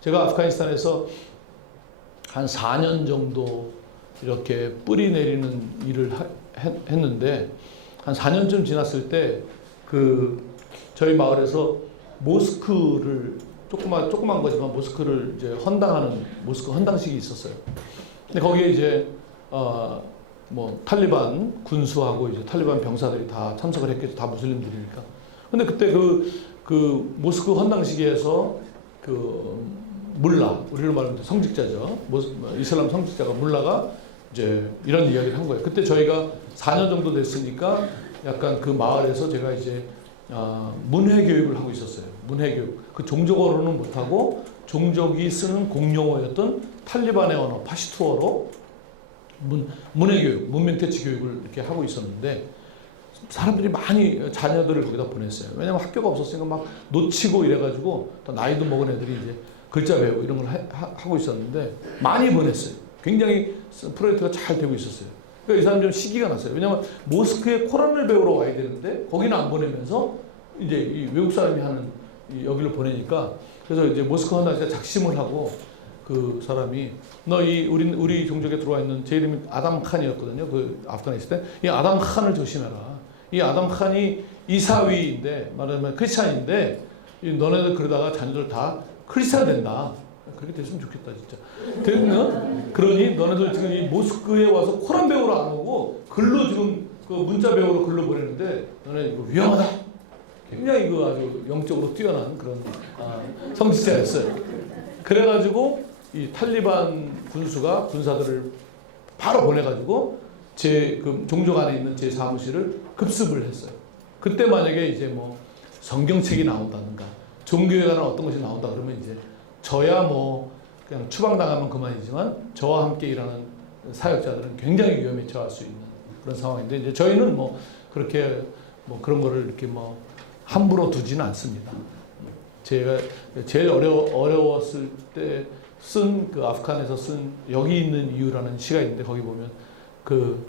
제가 아프가니스탄에서 한 4년 정도 이렇게 뿌리 내리는 일을 했는데 한 4년쯤 지났을 때 그 저희 마을에서 모스크를 조그만 거지만 모스크를 이제 헌당하는 모스크 헌당식이 있었어요. 근데 거기에 이제 뭐 탈리반 군수하고 이제 탈리반 병사들이 다 참석을 했겠죠. 다 무슬림들이니까. 근데 그때 그 모스크 헌당식에서 그 물라, 우리로 말하면 성직자죠. 이슬람 성직자가 물라가 이제 이런 이야기를 한 거예요. 그때 저희가 4년 정도 됐으니까 약간 그 마을에서 제가 이제 문해 교육을 하고 있었어요. 문해 교육. 그 종족어로는 못하고 종족이 쓰는 공용어였던 탈리반의 언어, 파시투어로 문해 교육, 문명 퇴치 교육을 이렇게 하고 있었는데 사람들이 많이 자녀들을 거기다 보냈어요. 왜냐면 학교가 없었으니까 막 놓치고 이래가지고 또 나이도 먹은 애들이 이제 글자 배우고 이런 걸 하고 있었는데 많이 보냈어요. 굉장히 프로젝트가 잘 되고 있었어요. 그러니까 이 사람 좀 시기가 났어요. 왜냐면 모스크에 코란을 배우러 와야 되는데 거기는 안 보내면서 이제 이 외국 사람이 하는 여기로 보내니까 그래서 이제 모스크 헌당식에 작심을 하고 그 사람이 너 우리 종족에 들어와 있는 제 이름이 아담 칸이었거든요. 그 아프가니스탄 이 아담 칸을 조심해라. 이 아담 칸이 이사위인데 말하자면 크리스찬인데 너네들 그러다가 자녀들 다 크리스찬 된다. 그렇게 됐으면 좋겠다 진짜. 됐나? 그러니 너네들 지금 이 모스크에 와서 코란 배우러 안 오고 글로 지금 그 문자 배우러 글로 보내는데 너네 이거 위험하다. 굉장히 그 아주 영적으로 뛰어난 그런 성직자였어요. 그래가지고 이 탈리반 군사들을 바로 보내가지고 제 그 종족 안에 있는 제 사무실을 급습을 했어요. 그때 만약에 이제 뭐 성경책이 나온다든가 종교에 관한 어떤 것이 나온다 그러면 이제 저야 뭐 그냥 추방당하면 그만이지만 저와 함께 일하는 사역자들은 굉장히 위험에 처할 수 있는 그런 상황인데 이제 저희는 뭐 그렇게 뭐 그런 거를 이렇게 뭐 함부로 두지는 않습니다. 제가 제일 어려웠을 때 쓴 그 아프간에서 쓴 여기 있는 이유라는 시가 있는데 거기 보면 그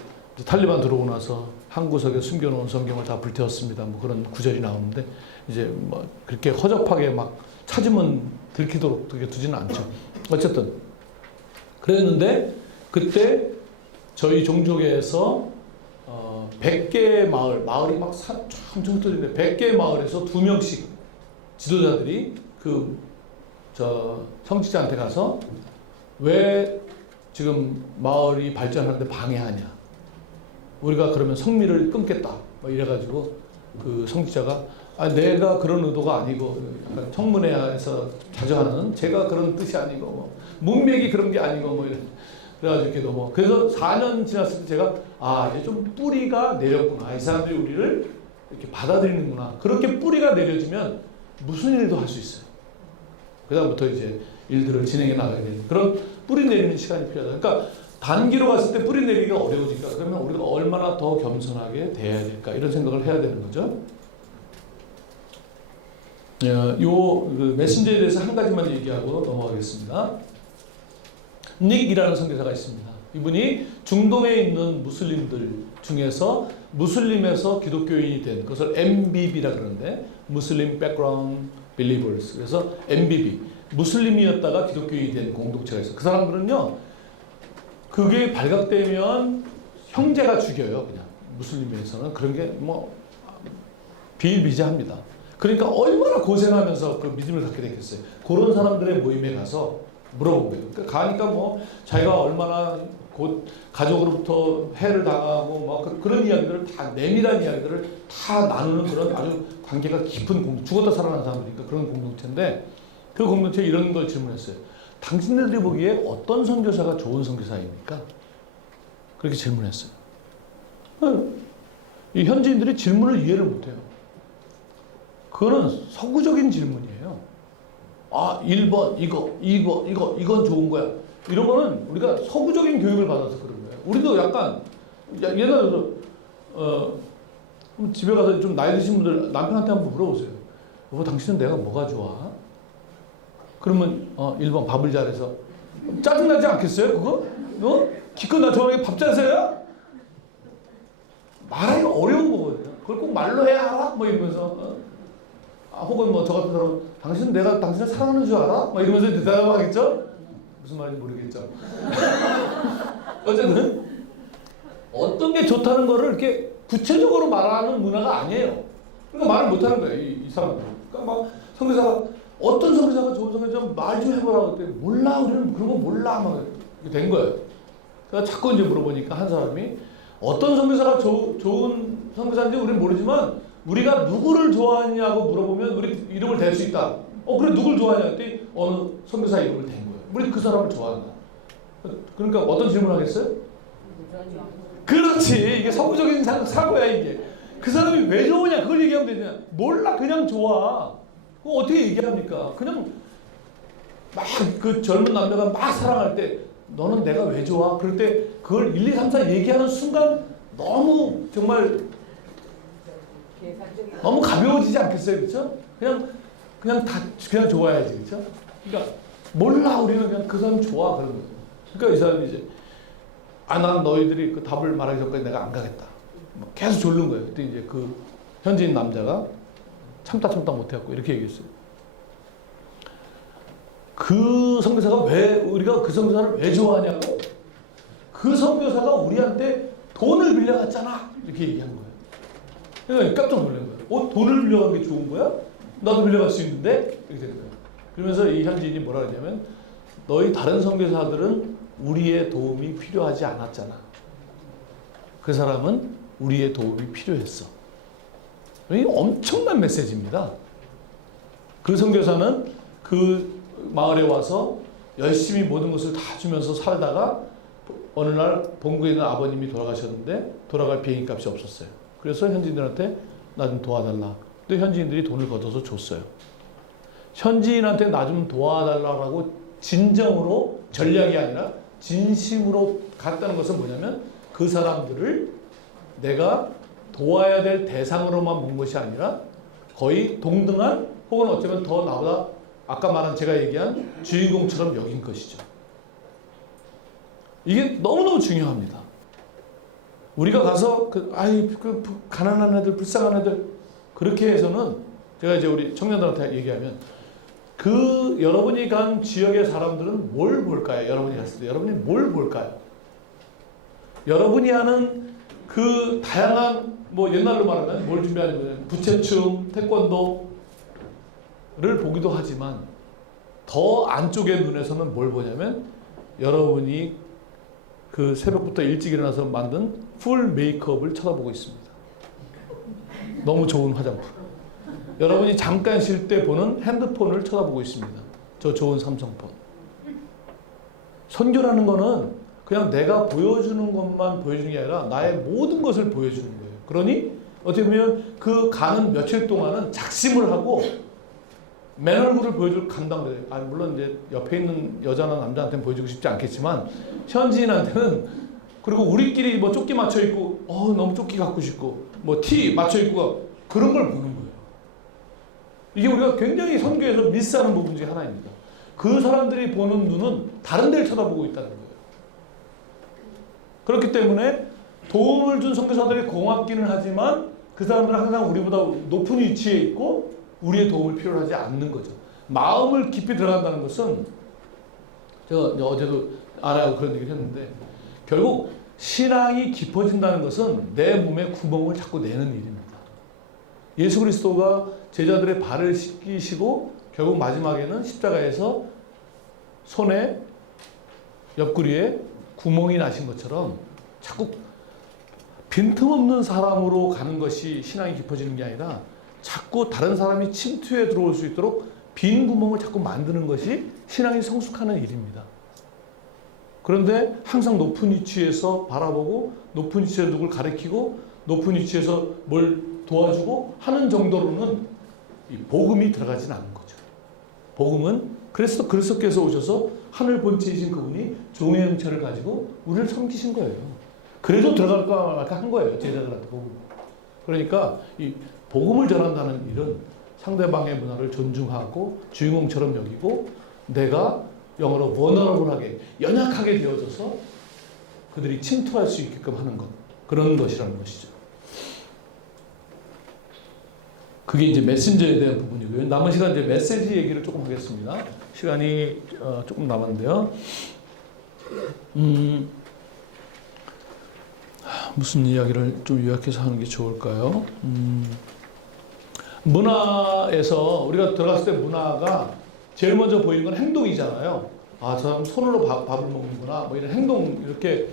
탈리반 들어오고 나서 한 구석에 숨겨놓은 성경을 다 불태웠습니다. 뭐 그런 구절이 나오는데 이제 뭐 그렇게 허접하게 막 찾으면 들키도록 그렇게 두지는 않죠. 어쨌든 그랬는데 그때 저희 종족에서 100개의 마을이 막 엄청 흩어진데 100개의 마을에서 2명씩 지도자들이 성직자한테 가서 왜 지금 마을이 발전하는데 방해하냐. 우리가 그러면 성미를 끊겠다. 뭐 이래가지고 그 성직자가 내가 그런 의도가 아니고 약간 청문회에서 자주 하는 제가 그런 뜻이 아니고 뭐 문맥이 그런 게 아니고 뭐 그래가지고 이렇게 넘어. 그래서 4년 지났을 때 제가 이제 좀 뿌리가 내렸구나. 이 사람들이 우리를 이렇게 받아들이는구나. 그렇게 뿌리가 내려지면 무슨 일도 할 수 있어요. 그다음부터 이제 일들을 진행해 나가야 되는 그런 뿌리 내리는 시간이 필요하다. 그러니까 단기로 갔을 때 뿌리 내리기가 어려우니까 그러면 우리가 얼마나 더 겸손하게 대해야 될까 이런 생각을 해야 되는 거죠. 그 메신저에 대해서 한 가지만 얘기하고 넘어가겠습니다. 닉이라는 선교사가 있습니다. 이분이 중동에 있는 무슬림들 중에서 무슬림에서 기독교인이 된 그것을 MBB라 그러는데 무슬림 백그라운드 빌리버스 그래서 MBB 무슬림이었다가 기독교인이 된 공동체가 있어요. 그 사람들은요 그게 발각되면 형제가 죽여요. 그냥 무슬림에서는 그런 게 뭐 비일비재합니다. 그러니까 얼마나 고생하면서 그 믿음을 갖게 됐겠어요. 그런 사람들의 모임에 가서 물어본 거예요. 그러니까 가니까 뭐 자기가 얼마나 곧 가족으로부터 해를 당하고 뭐 그런 이야기들을 다 내밀한 이야기들을 다 나누는 그런 아주 관계가 깊은 죽었다 살아난 사람들이니까 그런 공동체인데 그 공동체에 이런 걸 질문했어요. 당신들이 보기에 어떤 선교사가 좋은 선교사입니까? 그렇게 질문했어요. 이 현지인들이 질문을 이해를 못해요. 그거는 서구적인 질문이에요. 1번 이건 좋은 거야. 이런 거는 우리가 서구적인 교육을 받아서 그런 거예요. 우리도 약간 옛날에 집에 가서 좀 나이 드신 분들 남편한테 한번 물어보세요. 여보 당신은 내가 뭐가 좋아? 그러면 1번 밥을 잘해서 짜증나지 않겠어요? 그거? 기껏 나 좋아하게 밥 잘해서요? 말하기 어려운 거거든요. 그걸 꼭 말로 해야 알아? 뭐 이러면서 혹은 뭐 저 같은 사람은 당신은 내가 당신을 사랑하는 줄 알아? 뭐 이러면서 대답하겠죠? 무슨 말인지 모르겠죠. 어쨌든 어떤 게 좋다는 거를 이렇게 구체적으로 말하는 문화가 아니에요. 그러니까 말을 못하는 거예요. 이 사람들. 그러니까 막 선교사가 어떤 선교사가 좋은 선교사 말 좀 해보라고 그랬더니 몰라 우리는 그런 거 몰라 막 이렇게 된 거예요. 그래서 자꾸 이제 물어보니까 한 사람이 어떤 선교사가 좋은 선교사인지 우리는 모르지만 우리가 누구를 좋아하냐고 물어보면 우리 이름을 댈 수 있다. 그래 누굴 좋아하냐 했더니 어느 선교사 이름을 댄 거예요. 우리 그 사람을 좋아한다. 그러니까 어떤 질문을 하겠어요? 그렇지. 이게 서구적인 사고야 이게. 그 사람이 왜 좋으냐 그걸 얘기하면 되냐. 몰라 그냥 좋아. 그거 어떻게 얘기합니까? 그냥 막 그 젊은 남자가 막 사랑할 때 너는 내가 왜 좋아? 그럴 때 그걸 1, 2, 3, 4 얘기하는 순간 너무 정말 너무 가벼워지지 않겠어요? 그렇죠? 그냥 좋아야지. 그렇죠? 그러니까 몰라 우리는 그냥 그 사람 좋아 그런 거예요. 그러니까 이 사람이 이제 난 너희들이 그 답을 말하기 전까지 내가 안 가겠다. 계속 졸른 거예요. 그때 이제 그 현지인 남자가 참다 못해갖고 이렇게 얘기했어요. 그 선교사가 우리가 그 선교사를 왜 좋아하냐고? 그 선교사가 우리한테 돈을 빌려갔잖아. 이렇게 얘기한 거예요. 그러니까 깜짝 놀란 거예요. 돈을 빌려간 게 좋은 거야? 나도 빌려갈 수 있는데? 이렇게 된 거예요. 그러면서 이 현지인이 뭐라 그러냐면 너희 다른 선교사들은 우리의 도움이 필요하지 않았잖아. 그 사람은 우리의 도움이 필요했어. 이 엄청난 메시지입니다. 그 선교사는 그 마을에 와서 열심히 모든 것을 다 주면서 살다가 어느 날 본국에 있는 아버님이 돌아가셨는데 돌아갈 비행값이 없었어요. 그래서 현지인들한테 나 좀 도와달라. 근데 현지인들이 돈을 걷어서 줬어요. 현지인한테 나 좀 도와달라고 진정으로 전략이 아니라 진심으로 갔다는 것은 뭐냐면 그 사람들을 내가 도와야 될 대상으로만 본 것이 아니라 거의 동등한 혹은 어쩌면 더 나보다 아까 말한 제가 얘기한 주인공처럼 여긴 것이죠. 이게 너무너무 중요합니다. 우리가 가서 가난한 애들, 불쌍한 애들 그렇게 해서는 제가 이제 우리 청년들한테 얘기하면 여러분이 간 지역의 사람들은 뭘 볼까요? 여러분이 갔을 때 여러분이 뭘 볼까요? 여러분이 하는 그 다양한 뭐 옛날로 말하면 뭘 준비하는 거예요? 부채춤, 태권도를 보기도 하지만 더 안쪽의 눈에서는 뭘 보냐면 여러분이 그 새벽부터 일찍 일어나서 만든 풀 메이크업을 쳐다보고 있습니다. 너무 좋은 화장품. 여러분이 잠깐 쉴 때 보는 핸드폰을 쳐다보고 있습니다. 저 좋은 삼성폰. 선교라는 거는 그냥 내가 보여주는 것만 보여주는 게 아니라 나의 모든 것을 보여주는 거예요. 그러니 어떻게 보면 그 가는 며칠 동안은 작심을 하고 맨 얼굴을 보여줄 감당돼요. 물론 이제 옆에 있는 여자나 남자한테는 보여주고 싶지 않겠지만 현지인한테는, 그리고 우리끼리 뭐 조끼 맞춰 입고 너무 조끼 갖고 싶고 뭐 티 맞춰 입고 그런 걸 보는 거예요. 이게 우리가 굉장히 선교에서 미스하는 부분 중에 하나입니다. 그 사람들이 보는 눈은 다른 데를 쳐다보고 있다는 거예요. 그렇기 때문에 도움을 준 선교사들이 고맙기는 하지만 그 사람들은 항상 우리보다 높은 위치에 있고 우리의 도움을 필요로 하지 않는 거죠. 마음을 깊이 들어간다는 것은, 제가 어제도 아내하고 그런 얘기를 했는데, 결국 신앙이 깊어진다는 것은 내 몸에 구멍을 자꾸 내는 일입니다. 예수 그리스도가 제자들의 발을 씻기시고 결국 마지막에는 십자가에서 손에 옆구리에 구멍이 나신 것처럼 자꾸 빈틈없는 사람으로 가는 것이 신앙이 깊어지는 게 아니라 자꾸 다른 사람이 침투해 들어올 수 있도록 빈 구멍을 자꾸 만드는 것이 신앙이 성숙하는 일입니다. 그런데 항상 높은 위치에서 바라보고 높은 위치에서 누굴 가리키고 높은 위치에서 뭘 도와주고 하는 정도로는 이 복음이 들어가진 않은 거죠. 복음은 그리스도께서 오셔서 하늘 본체이신 그분이 종의 형체를 가지고 우리를 섬기신 거예요. 그래도 들어갈까 말까 한 거예요. 제자들한테 복음. 그러니까 이 복음을 전한다는 일은 상대방의 문화를 존중하고 주인공처럼 여기고 내가 영어로 vulnerable하게 연약하게 되어져서 그들이 침투할 수 있게끔 하는 것, 그런 것이라는 것이죠. 그게 이제 메신저에 대한 부분이고요. 남은 시간 이제 메시지 얘기를 조금 하겠습니다. 시간이 조금 남았는데요. 무슨 이야기를 좀 요약해서 하는 게 좋을까요? 문화에서 우리가 들어갔을 때 문화가 제일 먼저 보이는 건 행동이잖아요. 저 사람 손으로 밥을 먹는구나. 뭐 이런 행동, 이렇게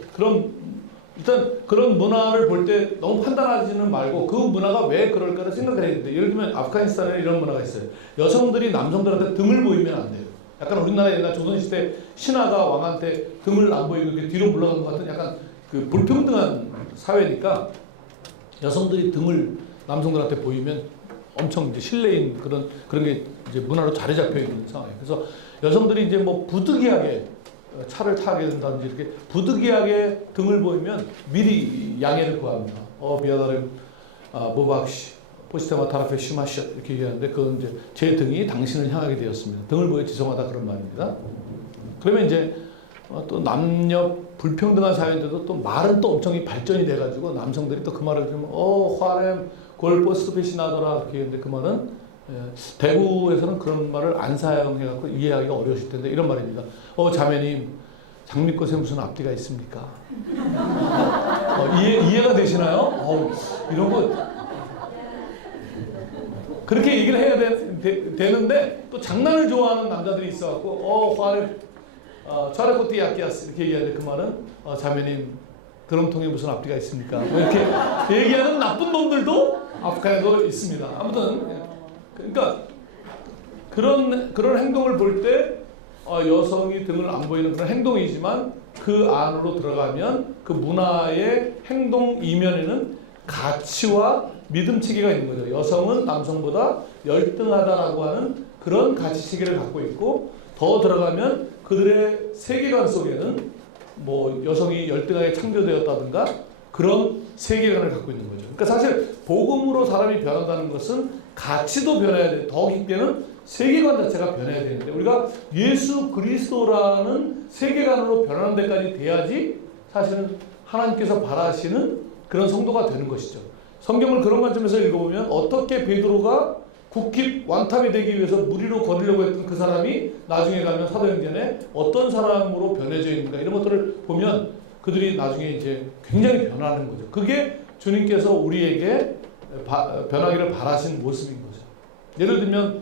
일단 그런 문화를 볼 때 너무 판단하지는 말고 그 문화가 왜 그럴까를 생각을 해야 되는데, 예를 들면 아프가니스탄에 이런 문화가 있어요. 여성들이 남성들한테 등을 보이면 안 돼요. 약간 우리나라 옛날 조선시대 신하가 왕한테 등을 안 보이고 이렇게 뒤로 물러간 것 같은 약간 그 불평등한 사회니까 여성들이 등을 남성들한테 보이면 엄청 이제 실례인 그런 게 이제 문화로 자리 잡혀 있는 상황이에요. 그래서 여성들이 이제 뭐 부득이하게 차를 타게 된다든지 이렇게 부득이하게 등을 보이면 미리 양해를 구합니다. 미안하다, 모박시, 포시테마 타라페 시마시 이렇게 얘기하는데, 그건 이제 제 등이 당신을 향하게 되었습니다. 등을 보여 죄송하다, 그런 말입니다. 그러면 이제 또 남녀 불평등한 사회인데도 또 말은 또 엄청 발전이 돼가지고 남성들이 또 그 말을 들으면 화렘 골포스트핏이 나더라 이렇게 했는데, 그 말은 대구에서는 그런 말을 안 사용해갖고 이해하기가 어려우실 텐데 이런 말입니다. 자매님, 장미꽃에 무슨 앞뒤가 있습니까? 이해가 되시나요? 이런 거 그렇게 얘기를 해야 되는데 또 장난을 좋아하는 남자들이 있어갖고 화를 차레코티 야키야스 이렇게 얘기하는데, 그 말은 자매님, 드럼통에 무슨 앞뒤가 있습니까? 뭐 이렇게 얘기하는 나쁜 놈들도 아프간에도 있습니다. 아무튼 그러니까 그런 행동을 볼 때 여성이 등을 안 보이는 그런 행동이지만 그 안으로 들어가면 그 문화의 행동 이면에는 가치와 믿음 체계가 있는 거죠. 여성은 남성보다 열등하다라고 하는 그런 가치 체계를 갖고 있고, 더 들어가면 그들의 세계관 속에는 뭐 여성이 열등하게 창조되었다든가 그런 세계관을 갖고 있는 거죠. 그러니까 사실 복음으로 사람이 변한다는 것은 가치도 변해야 돼. 더 깊게는 세계관 자체가 변해야 되는데, 우리가 예수 그리스도라는 세계관으로 변하는 데까지 돼야지 사실은 하나님께서 바라시는 그런 성도가 되는 것이죠. 성경을 그런 관점에서 읽어보면 어떻게 베드로가 국힙 완탑이 되기 위해서 무리로 걸으려고 했던 그 사람이 나중에 가면 사도행전에 어떤 사람으로 변해져 있는가 이런 것들을 보면 그들이 나중에 이제 굉장히 변하는 거죠. 그게 주님께서 우리에게 변하기를 바라신 모습인 거죠. 예를 들면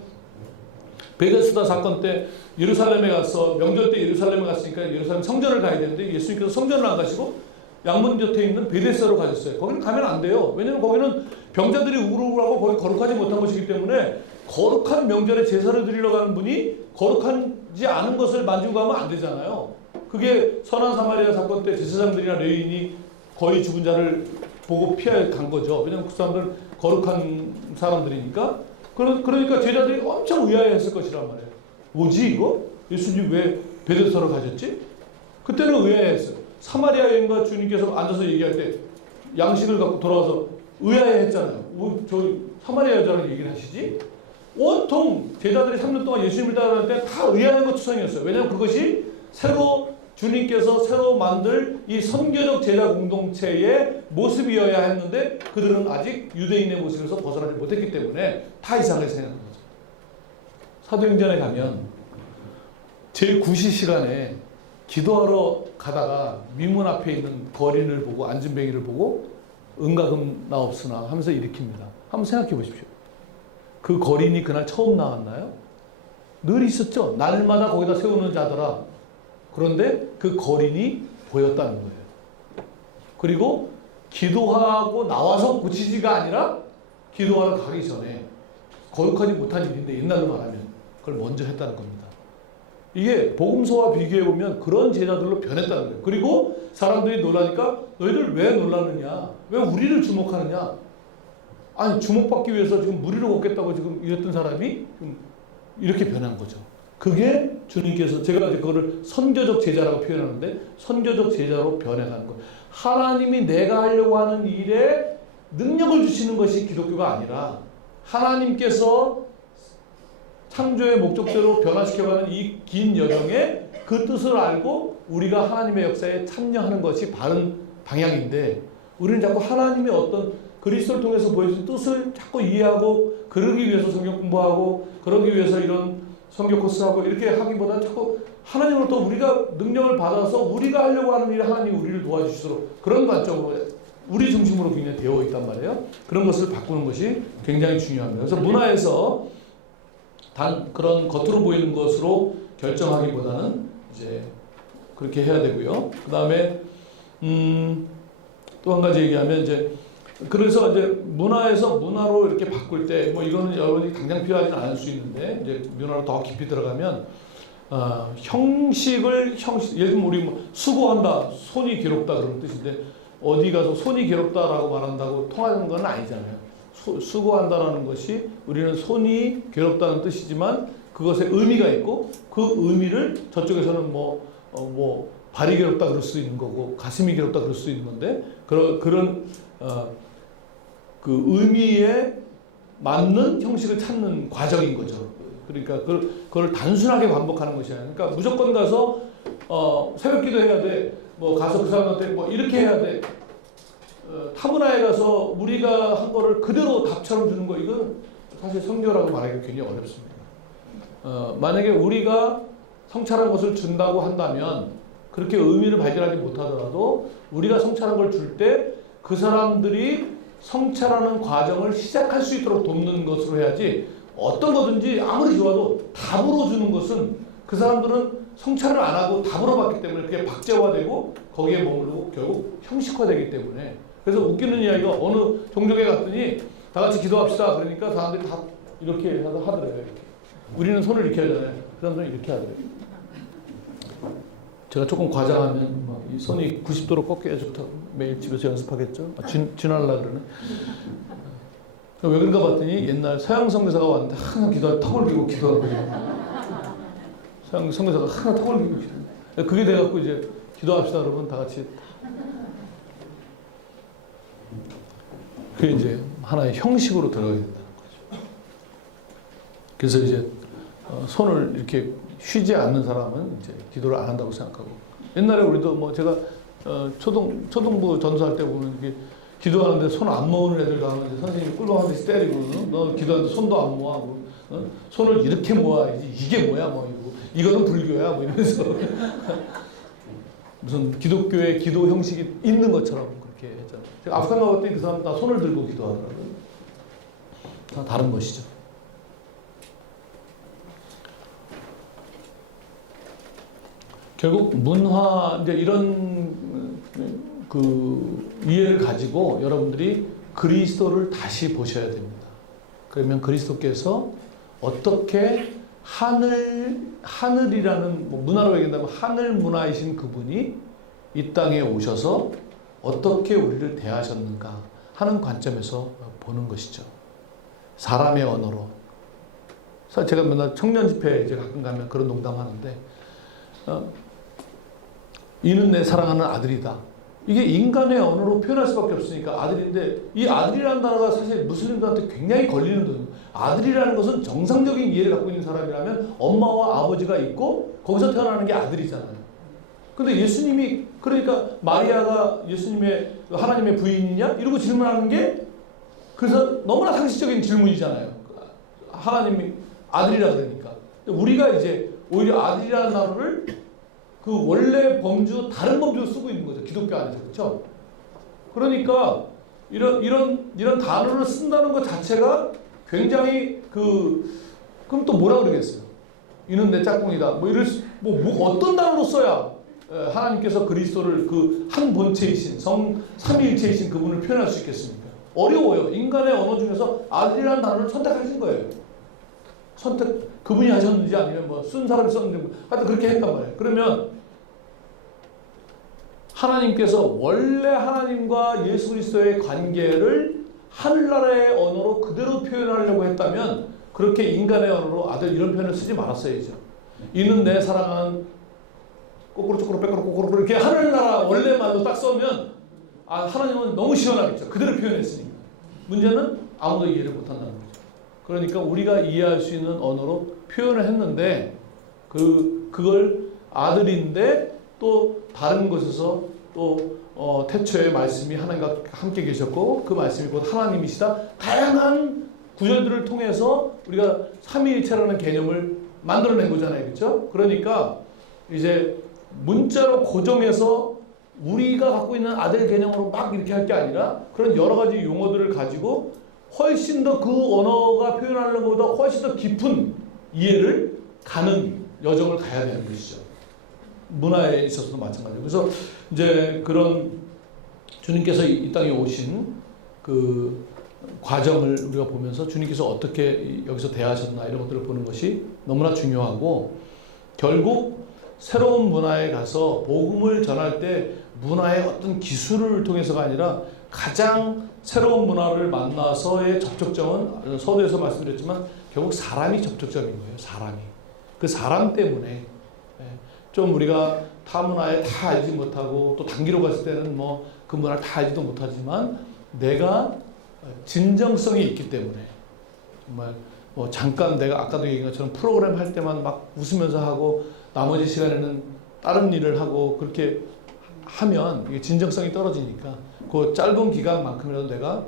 베데스다 사건 때 예루살렘에 가서 명절 때 예루살렘에 갔으니까 예루살렘 성전을 가야 되는데 예수님께서 성전을 안 가시고 양문 곁에 있는 베데스다로 가셨어요. 거기는 가면 안 돼요. 왜냐하면 거기는 병자들이 우글우글하고 거기 거룩하지 못한 곳이기 때문에 거룩한 명절에 제사를 드리러 가는 분이 거룩하지 않은 것을 만지고 가면 안 되잖아요. 그게 선한 사마리아 사건 때 제사장들이나 레위인이 거의 죽은 자를 보고 피해 간 거죠. 왜냐하면 그 사람들은 거룩한 사람들이니까. 그러니까 제자들이 엄청 의아해했을 것이란 말이에요. 뭐지 이거? 예수님 왜 베데스다로 가셨지? 그때는 의아해했어요. 사마리아 여인과 주님께서 앉아서 얘기할 때 양식을 갖고 돌아와서 의아해했잖아요. 저 사마리아 여자랑 얘기를 하시지? 온통 제자들이 3년 동안 예수님을 따라갈 때 다 의아한 것 투성이었어요. 왜냐하면 그것이 주님께서 새로 만들 이 선교적 제자 공동체의 모습이어야 했는데 그들은 아직 유대인의 모습에서 벗어나지 못했기 때문에 다 이상하게 생각한 거죠. 사도행전에 가면 제9시 시간에 기도하러 가다가 미문 앞에 있는 거린을 보고 안진뱅이를 보고 은가금 나옵으나 하면서 일으킵니다. 한번 생각해 보십시오. 그 거린이 그날 처음 나왔나요? 늘 있었죠. 날마다 거기다 세우는 자더라. 그런데 그 거린이 보였다는 거예요. 그리고 기도하고 나와서 고치지가 아니라 기도하러 가기 전에 거룩하지 못한 일인데 옛날로 말하면 그걸 먼저 했다는 겁니다. 이게 복음서와 비교해보면 그런 제자들로 변했다는 거예요. 그리고 사람들이 놀라니까 너희들 왜 놀라느냐? 왜 우리를 주목하느냐? 아니 주목받기 위해서 지금 무리로 걷겠다고 지금 이랬던 사람이 이렇게 변한 거죠. 그게 주님께서 제가 이제 그거를 선교적 제자라고 표현하는데 선교적 제자로 변해가는 것. 하나님이 내가 하려고 하는 일에 능력을 주시는 것이 기독교가 아니라 하나님께서 창조의 목적대로 변화시켜가는 이 긴 여정에 그 뜻을 알고 우리가 하나님의 역사에 참여하는 것이 바른 방향인데 우리는 자꾸 하나님의 어떤 그리스도를 통해서 보여준 뜻을 자꾸 이해하고 그러기 위해서 성경 공부하고 그러기 위해서 이런 성경 코스하고 이렇게 하기보다는 자꾸 하나님으로부터 우리가 능력을 받아서 우리가 하려고 하는 일에 하나님이 우리를 도와주시도록 그런 관점으로 우리 중심으로 굉장히 되어 있단 말이에요. 그런 것을 바꾸는 것이 굉장히 중요합니다. 그래서 문화에서 단 그런 겉으로 보이는 것으로 결정하기보다는 이제 그렇게 해야 되고요. 그 다음에 또 한 가지 얘기하면 이제 그래서 이제 문화에서 문화로 이렇게 바꿀 때 뭐 이거는 여러분이 당장 필요하지는 않을 수 있는데 이제 문화로 더 깊이 들어가면 형식을 예를 들면 우리 뭐 수고한다 손이 괴롭다 그런 뜻인데 어디 가서 손이 괴롭다라고 말한다고 통하는 건 아니잖아요. 수고한다라는 것이 우리는 손이 괴롭다는 뜻이지만 그것에 의미가 있고 그 의미를 저쪽에서는 뭐 발이 괴롭다 그럴 수도 있는 거고 가슴이 괴롭다 그럴 수도 있는 건데 그런 그 의미에 맞는 형식을 찾는 과정인 거죠. 그러니까 그걸 단순하게 반복하는 것이 아니라 그러니까 무조건 가서 새벽기도 해야 돼. 뭐 가서 그 사람한테 뭐 이렇게 해야 돼. 타문화에 가서 우리가 한 거를 그대로 답처럼 주는 거 이건 사실 성교라고 말하기 굉장히 어렵습니다. 만약에 우리가 성찰한 것을 준다고 한다면 그렇게 의미를 발견하지 못하더라도 우리가 성찰한 걸 줄 때 그 사람들이 성찰하는 과정을 시작할 수 있도록 돕는 것으로 해야지 어떤 거든지 아무리 좋아도 답으로 주는 것은 그 사람들은 성찰을 안 하고 답으로 받기 때문에 그게 박제화되고 거기에 머무르고 결국 형식화되기 때문에 그래서 웃기는 이야기가 어느 종족에 갔더니 다 같이 기도합시다 그러니까 사람들이 다 이렇게 하더래요. 이렇게. 우리는 손을 이렇게 하잖아요. 그 사람들은 이렇게 하더래요. 제가 조금 과장하면 이 손이 90도로 꺾여야 좋다고 매일 집에서 연습하겠죠. 진하려고 그러네. 왜 그런가 봤더니 옛날 서양 선교사가 왔는데 항상 기도할 턱을 들고 기도하고 서양 선교사가 항상 턱을 들고 기도해요. 그게 돼갖고 이제 기도합시다 그러면 다 같이 그게 이제 하나의 형식으로 들어가게 된다는 거죠. 그래서 이제 손을 이렇게 쉬지 않는 사람은 이제 기도를 안 한다고 생각하고 옛날에 우리도 뭐 제가 초등부 전수할 때 보면 이게 기도하는데 손 안 모으는 애들도 하는데 선생님이 꿀밤 한 대씩 때리고 너 기도하는데 손도 안 모아 뭐, 손을 이렇게 모아야지 이게 뭐야 뭐 이거는 불교야 뭐 이러면서 무슨 기독교의 기도 형식이 있는 것처럼 그렇게 했잖아요. 제가 아프간 가봤더니 그 사람 다 손을 들고 기도하더라고요. 다 다른 것이죠. 결국 문화 이제 이런 그 이해를 가지고 여러분들이 그리스도를 다시 보셔야 됩니다. 그러면 그리스도께서 어떻게 하늘이라는 뭐 문화로 얘기한다면 하늘 문화이신 그분이 이 땅에 오셔서 어떻게 우리를 대하셨는가 하는 관점에서 보는 것이죠. 사람의 언어로. 제가 맨날 청년 집회에 이제 가끔 가면 그런 농담하는데 이는 내 사랑하는 아들이다. 이게 인간의 언어로 표현할 수밖에 없으니까 아들인데 이 아들이라는 단어가 사실 무슬림들한테 굉장히 걸리는 단어예요. 아들이라는 것은 정상적인 이해를 갖고 있는 사람이라면 엄마와 아버지가 있고 거기서 태어나는 게 아들이잖아요. 근데 예수님이 그러니까 마리아가 예수님의 하나님의 부인이냐? 이러고 질문하는 게 그래서 너무나 상식적인 질문이잖아요. 하나님이 아들이라 그러니까. 우리가 이제 오히려 아들이라는 단어를 그 원래 범주 다른 범주로 쓰고 있는 거죠. 기독교 안에서. 그렇죠? 그러니까 이런 단어를 쓴다는 것 자체가 굉장히 그럼 또 뭐라 그러겠어요? 이는 내 짝꿍이다. 뭐 이럴 뭐 어떤 단어로 써야 하나님께서 그리스도를 그 한 본체이신 삼위일체이신 그분을 표현할 수 있겠습니까? 어려워요. 인간의 언어 중에서 아들이라는 단어를 선택하신 거예요. 그분이 하셨는지 아니면 뭐 쓴 사람이 썼는지 하여튼 그렇게 했단 말이에요. 그러면 하나님께서 원래 하나님과 예수 그리스도의 관계를 하늘나라의 언어로 그대로 표현하려고 했다면 그렇게 인간의 언어로 아들 이런 표현을 쓰지 말았어야죠. 이는 내 사랑하는 꼬꾸로 쪼꾸로 빼꾸로 꼬꾸로 이렇게 하늘나라 원래 말로 딱 써면 하나님은 너무 시원하겠죠. 그대로 표현했으니까. 문제는 아무도 이해를 못한다는 거죠. 그러니까 우리가 이해할 수 있는 언어로 표현을 했는데 그걸 아들인데 또 다른 곳에서 또 태초에 말씀이 하나님과 함께 계셨고 그 말씀이 곧 하나님이시다. 다양한 구절들을 통해서 우리가 삼위일체라는 개념을 만들어낸 거잖아요. 그렇죠? 그러니까 이제 문자로 고정해서 우리가 갖고 있는 아들 개념으로 막 이렇게 할 게 아니라 그런 여러 가지 용어들을 가지고 훨씬 더 그 언어가 표현하는 것보다 훨씬 더 깊은 이해를 가는 여정을 가야 되는 것이죠. 문화에 있어서도 마찬가지고. 그래서 이제 그런 주님께서 이 땅에 오신 그 과정을 우리가 보면서 주님께서 어떻게 여기서 대하셨나 이런 것들을 보는 것이 너무나 중요하고 결국 새로운 문화에 가서 복음을 전할 때 문화의 어떤 기술을 통해서가 아니라 가장 새로운 문화를 만나서의 접촉점은 서두에서 말씀드렸지만 결국 사람이 접촉점인 거예요. 사람이. 그 사람 때문에 좀 우리가 타 문화에 다 알지 못하고 또 단기로 갔을 때는 뭐 그 문화를 다 알지도 못하지만 내가 진정성이 있기 때문에 정말 뭐 잠깐 내가 아까도 얘기한 것처럼 프로그램 할 때만 막 웃으면서 하고 나머지 시간에는 다른 일을 하고 그렇게 하면 이게 진정성이 떨어지니까 그 짧은 기간만큼이라도 내가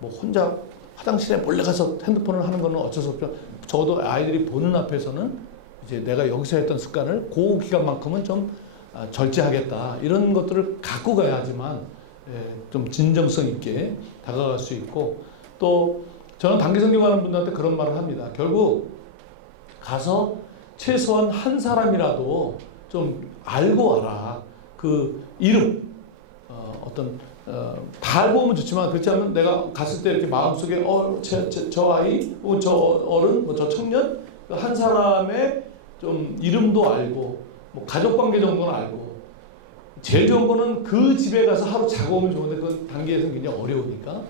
뭐 혼자 화장실에 몰래 가서 핸드폰을 하는 거는 어쩔 수 없죠. 적어도 아이들이 보는 앞에서는 이제 내가 여기서 했던 습관을 그 기간만큼은 좀 절제하겠다. 이런 것들을 갖고 가야지만 좀 진정성 있게 다가갈 수 있고 또 저는 단기 성경하는 분들한테 그런 말을 합니다. 결국 가서 최소한 한 사람이라도 좀 알고 와라. 그 이름 다 알고 오면 좋지만 그렇지 않으면 내가 갔을 때 이렇게 마음속에 저 아이 혹은 저 어른 뭐 저 청년 한 사람의 좀 이름도 알고 뭐 가족 관계 정도는 알고 제일 좋은 거는 그 집에 가서 하루 자고 오면 좋은데 그 단계에서는 굉장히 어려우니까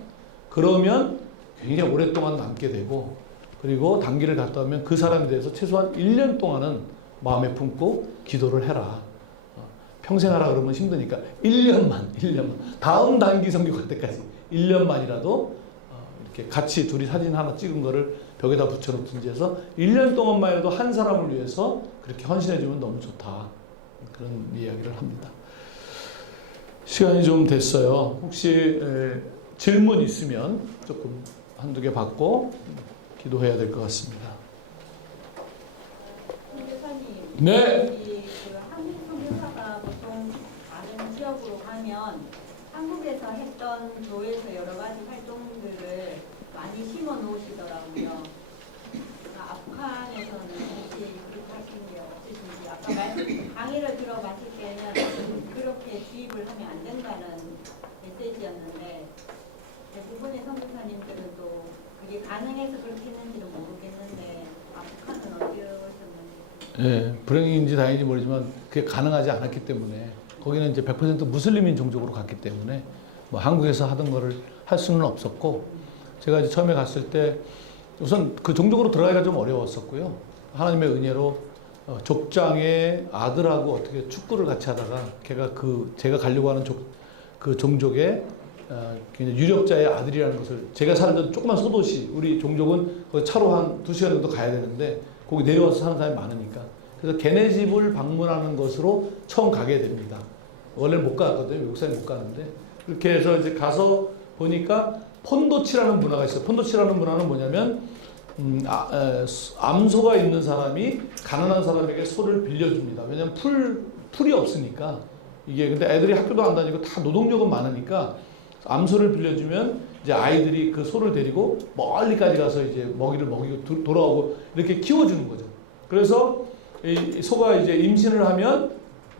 그러면 굉장히 오랫동안 남게 되고 그리고 단기를 갔다 오면 그 사람에 대해서 최소한 1년 동안은 마음에 품고 기도를 해라. 평생 하라 그러면 힘드니까 1년만 다음 단기 성교 갈 때까지 1년만이라도 이렇게 같이 둘이 사진 하나 찍은 거를 벽에다 붙여놓든지 해서 1년 동안만 해도 한 사람을 위해서 그렇게 헌신해주면 너무 좋다. 그런 이야기를 합니다. 시간이 좀 됐어요. 혹시 질문 있으면 조금 한두 개 받고 기도해야 될 것 같습니다. 선교사님, 네. 그 한국 선교사가 보통 다른 지역으로 가면 한국에서 했던 교회에서 여러 가지 활동들을 많이 심어 놓으시더라고요. 아프간에서는 혹시 그렇게 하신 게 없으신지, 아까 말씀 강의를 들어봤을 때는 그렇게 주입을 하면 안 된다는 메시지였는데 대부분의 선교사님들은 또 그게 가능해서 그렇게 했는지는 모르겠는데 아프간은 어떠셨는지. 예, 불행인지 다행인지 모르지만 그게 가능하지 않았기 때문에 거기는 이제 100% 무슬림인 종족으로 갔기 때문에 뭐 한국에서 하던 거를 할 수는 없었고 제가 이제 처음에 갔을 때 우선 그 종족으로 들어가기가 좀 어려웠었고요. 하나님의 은혜로 족장의 아들하고 어떻게 축구를 같이 하다가 걔가 제가 가려고 하는 그 종족의 굉장히 유력자의 아들이라는 것을 제가 살던 조그만 소도시 우리 종족은 거기 차로 한 2시간 정도 가야 되는데 거기 내려와서 사는 사람이 많으니까 그래서 걔네 집을 방문하는 것으로 처음 가게 됩니다. 원래는 못 갔거든요. 외국 사람이 못 가는데 그렇게 해서 이제 가서 보니까 폰도치라는 문화가 있어요. 폰도치라는 문화는 뭐냐면 암소가 있는 사람이 가난한 사람에게 소를 빌려줍니다. 왜냐면 풀이 없으니까 이게 근데 애들이 학교도 안 다니고 다 노동력은 많으니까 암소를 빌려주면 이제 아이들이 그 소를 데리고 멀리까지 가서 이제 먹이를 먹이고 돌아오고 이렇게 키워주는 거죠. 그래서 이 소가 이제 임신을 하면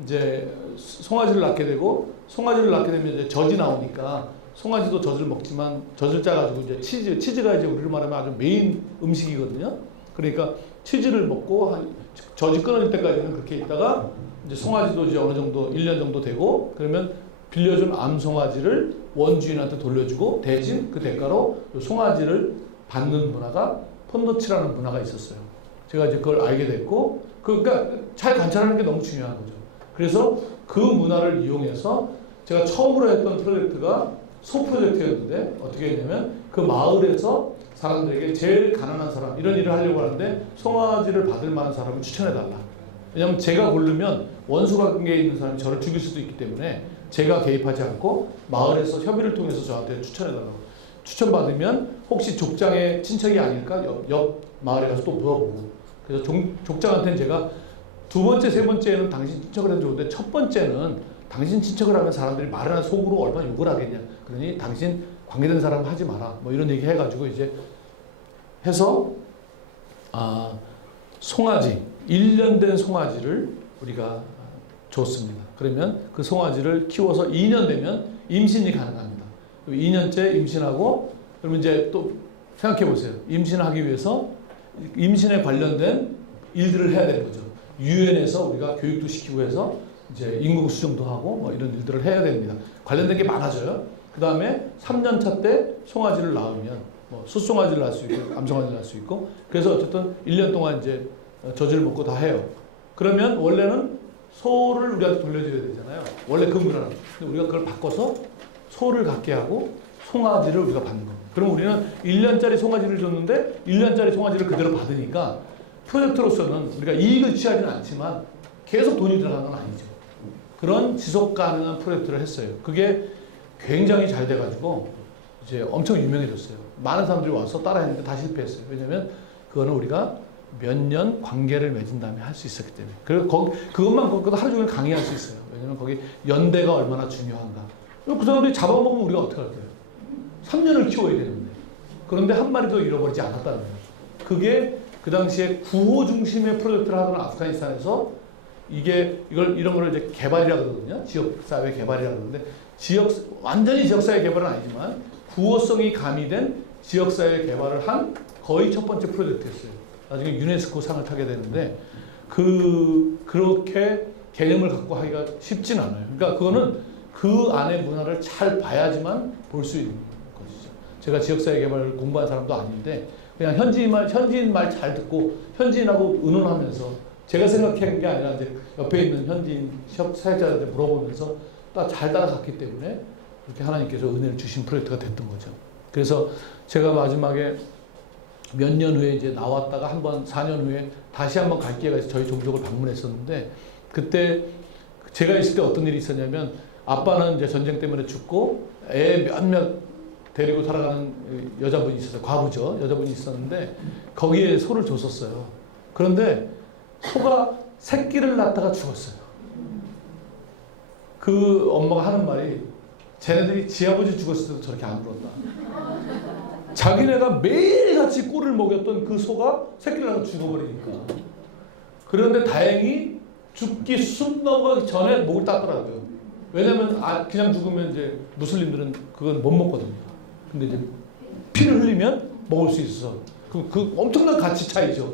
이제 송아지를 낳게 되고 송아지를 낳게 되면 이제 젖이 나오니까 송아지도 젖을 먹지만 젖을 짜가지고 이제 치즈가 이제 우리로 말하면 아주 메인 음식이거든요. 그러니까 치즈를 먹고 한 젖이 끊어질 때까지는 그렇게 있다가 이제 송아지도 이제 어느 정도 1년 정도 되고 그러면 빌려준 암송아지를 원주인한테 돌려주고 대신 그 대가로 송아지를 받는 문화가 폰도치라는 문화가 있었어요. 제가 이제 그걸 알게 됐고 그러니까 잘 관찰하는 게 너무 중요한 거죠. 그래서 그 문화를 이용해서 제가 처음으로 했던 프로젝트가 소 프로젝트였는데 어떻게 했냐면 그 마을에서 사람들에게 제일 가난한 사람 이런 일을 하려고 하는데 송아지를 받을 만한 사람을 추천해달라. 왜냐하면 제가 고르면 원수관계에 있는 사람이 저를 죽일 수도 있기 때문에 제가 개입하지 않고 마을에서 협의를 통해서 저한테 추천해달라고. 추천받으면 혹시 족장의 친척이 아닐까? 옆 마을에 가서 또 물어보고. 그래서 족장한테는 제가 두 번째, 세 번째는 당신 친척을 해도 좋은데 첫 번째는 당신 친척을 하면 사람들이 말을 하는 속으로 얼마나 욕을 하겠냐. 그러니 당신 관계된 사람 하지 마라. 뭐 이런 얘기 해가지고 이제 해서 송아지 1년 된 송아지를 우리가 줬습니다. 그러면 그 송아지를 키워서 2년 되면 임신이 가능합니다. 2년째 임신하고 그러면 이제 또 생각해 보세요. 임신하기 위해서 임신에 관련된 일들을 해야 되는 거죠. 유엔에서 우리가 교육도 시키고 해서 이제 인공 수정도 하고 뭐 이런 일들을 해야 됩니다. 관련된 게 많아져요. 그 다음에 3년차 때 송아지를 낳으면 뭐 숫송아지를 낳을 수 있고 암송아지를 낳을 수 있고 그래서 어쨌든 1년 동안 이제 젖을 먹고 다 해요. 그러면 원래는 소를 우리한테 돌려줘야 되잖아요. 원래 그 문화는. 근데 우리가 그걸 바꿔서 소를 갖게 하고 송아지를 우리가 받는 겁니다. 그럼 우리는 1년짜리 송아지를 줬는데 1년짜리 송아지를 그대로 받으니까 프로젝트로서는 우리가 이익을 취하지는 않지만 계속 돈이 들어가는 건 아니죠. 그런 지속 가능한 프로젝트를 했어요. 그게 굉장히 잘 돼가지고 이제 엄청 유명해졌어요. 많은 사람들이 와서 따라했는데 다 실패했어요. 왜냐면 그거는 우리가 몇 년 관계를 맺은 다음에 할 수 있었기 때문에. 그리고 그것도 하루 종일 강의할 수 있어요. 왜냐면 거기 연대가 얼마나 중요한가. 그 사람들이 잡아먹으면 우리가 어떻게 할까요? 3년을 키워야 되는데. 그런데 한 마리도 잃어버리지 않았다는 거예요. 그게 그 당시에 구호 중심의 프로젝트를 하던 아프가니스탄에서 이런 거를 이제 개발이라고 그러거든요. 지역사회 개발이라고 그러는데 완전히 지역사회 개발은 아니지만 구호성이 가미된 지역사회 개발을 한 거의 첫 번째 프로젝트였어요. 나중에 유네스코 상을 타게 되는데 그렇게 개념을 갖고 하기가 쉽진 않아요. 그러니까 그거는 그 안의 문화를 잘 봐야지만 볼 수 있는 것이죠. 제가 지역사회 개발을 공부한 사람도 아닌데 그냥 현지인 말 잘 듣고 현지인하고 의논하면서 제가 생각한 게 아니라 이제 옆에 있는 현지인 사역자들한테 물어보면서 잘 따라갔기 때문에 그렇게 하나님께서 은혜를 주신 프로젝트가 됐던 거죠. 그래서 제가 마지막에 몇 년 후에 이제 나왔다가 한번 4년 후에 다시 한번 갈 기회가 있어서 저희 종족을 방문했었는데 그때 제가 있을 때 어떤 일이 있었냐면 아빠는 이제 전쟁 때문에 죽고 애 몇몇 데리고 살아가는 여자분이 있었어요. 과부죠. 여자분이 있었는데 거기에 소를 줬었어요. 그런데 소가 새끼를 낳다가 죽었어요. 그 엄마가 하는 말이 쟤네들이 지 아버지 죽었을 때도 저렇게 안 울었다. 자기네가 매일같이 꿀을 먹였던 그 소가 새끼를 낳고 죽어버리니까. 그런데 다행히 죽기 숨 넘어가기 전에 목을 땄더라고요. 왜냐면 그냥 죽으면 이제 무슬림들은 그건 못 먹거든요. 근데 이제 피를 흘리면 먹을 수 있어서 그 엄청난 가치 차이죠.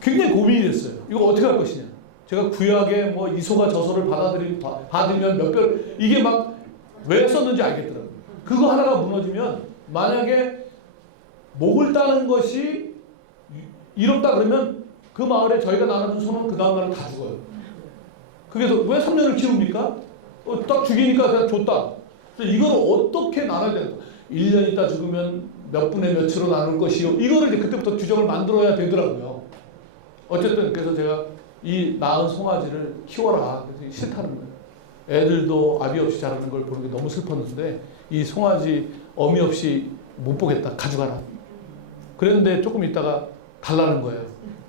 굉장히 고민이 됐어요. 이거 어떻게 할 것이냐. 제가 구약에 뭐 이소가 저소를 받으면 몇 별, 이게 막 왜 썼는지 알겠더라고요. 그거 하나가 무너지면 만약에 목을 따는 것이 이롭다 그러면 그 마을에 저희가 나눠준 소는 그 다음 날은 다 죽어요. 그게 왜 3년을 키웁니까? 딱 죽이니까 그냥 줬다. 그래서 이걸 어떻게 나눠야 되나? 1년 있다 죽으면 몇 분의 몇으로 나눌 것이요. 이거를 이제 그때부터 규정을 만들어야 되더라고요. 어쨌든 그래서 제가 이 낳은 송아지를 키워라. 그래서 싫다는 거예요. 애들도 아비 없이 자라는 걸 보는 게 너무 슬펐는데 이 송아지 어미 없이 못 보겠다. 가져가라. 그랬는데 조금 있다가 달라는 거예요.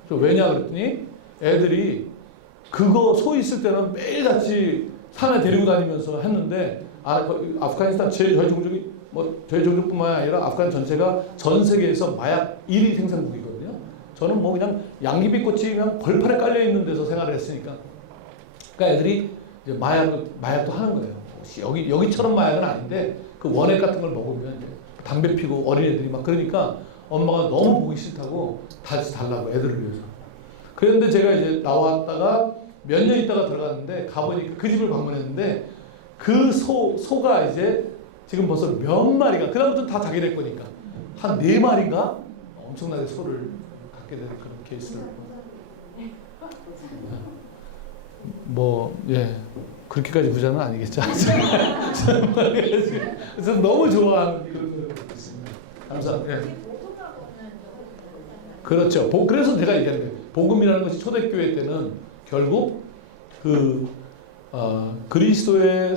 왜냐 그랬더니 애들이 그거 소 있을 때는 매일같이 산에 데리고 다니면서 했는데 아프가니스탄 저희 종족이 뭐 저희 종족뿐만 아니라 아프간 전체가 전 세계에서 마약 1위 생산국이거든요. 저는 뭐 그냥 양귀비꽃이 그냥 벌판에 깔려 있는 데서 생활을 했으니까. 그러니까 애들이 이제 마약도 하는 거예요. 여기처럼 마약은 아닌데 그 원액 같은 걸 먹으면 이제 담배 피고 어린애들이 막 그러니까 엄마가 너무 보기 싫다고 다시 달라고 애들을 위해서. 그런데 제가 이제 나왔다가 몇 년 있다가 들어갔는데 가보니까 그 집을 방문했는데 그 소가 이제 지금 벌써 몇 마리가 그다음부터 다 자기네 거니까 한 4마리인가 엄청나게 소를 갖게 되는 그런 케이스를 뭐 예 그렇게까지 부자는 아니겠죠. 그래서 너무 좋아하는 이런 거 있습니다. 감사합니다. 예. 그렇죠. 그래서 제가 얘기하는 거예요. 복음이라는 것이 초대교회 때는 결국 그리스도의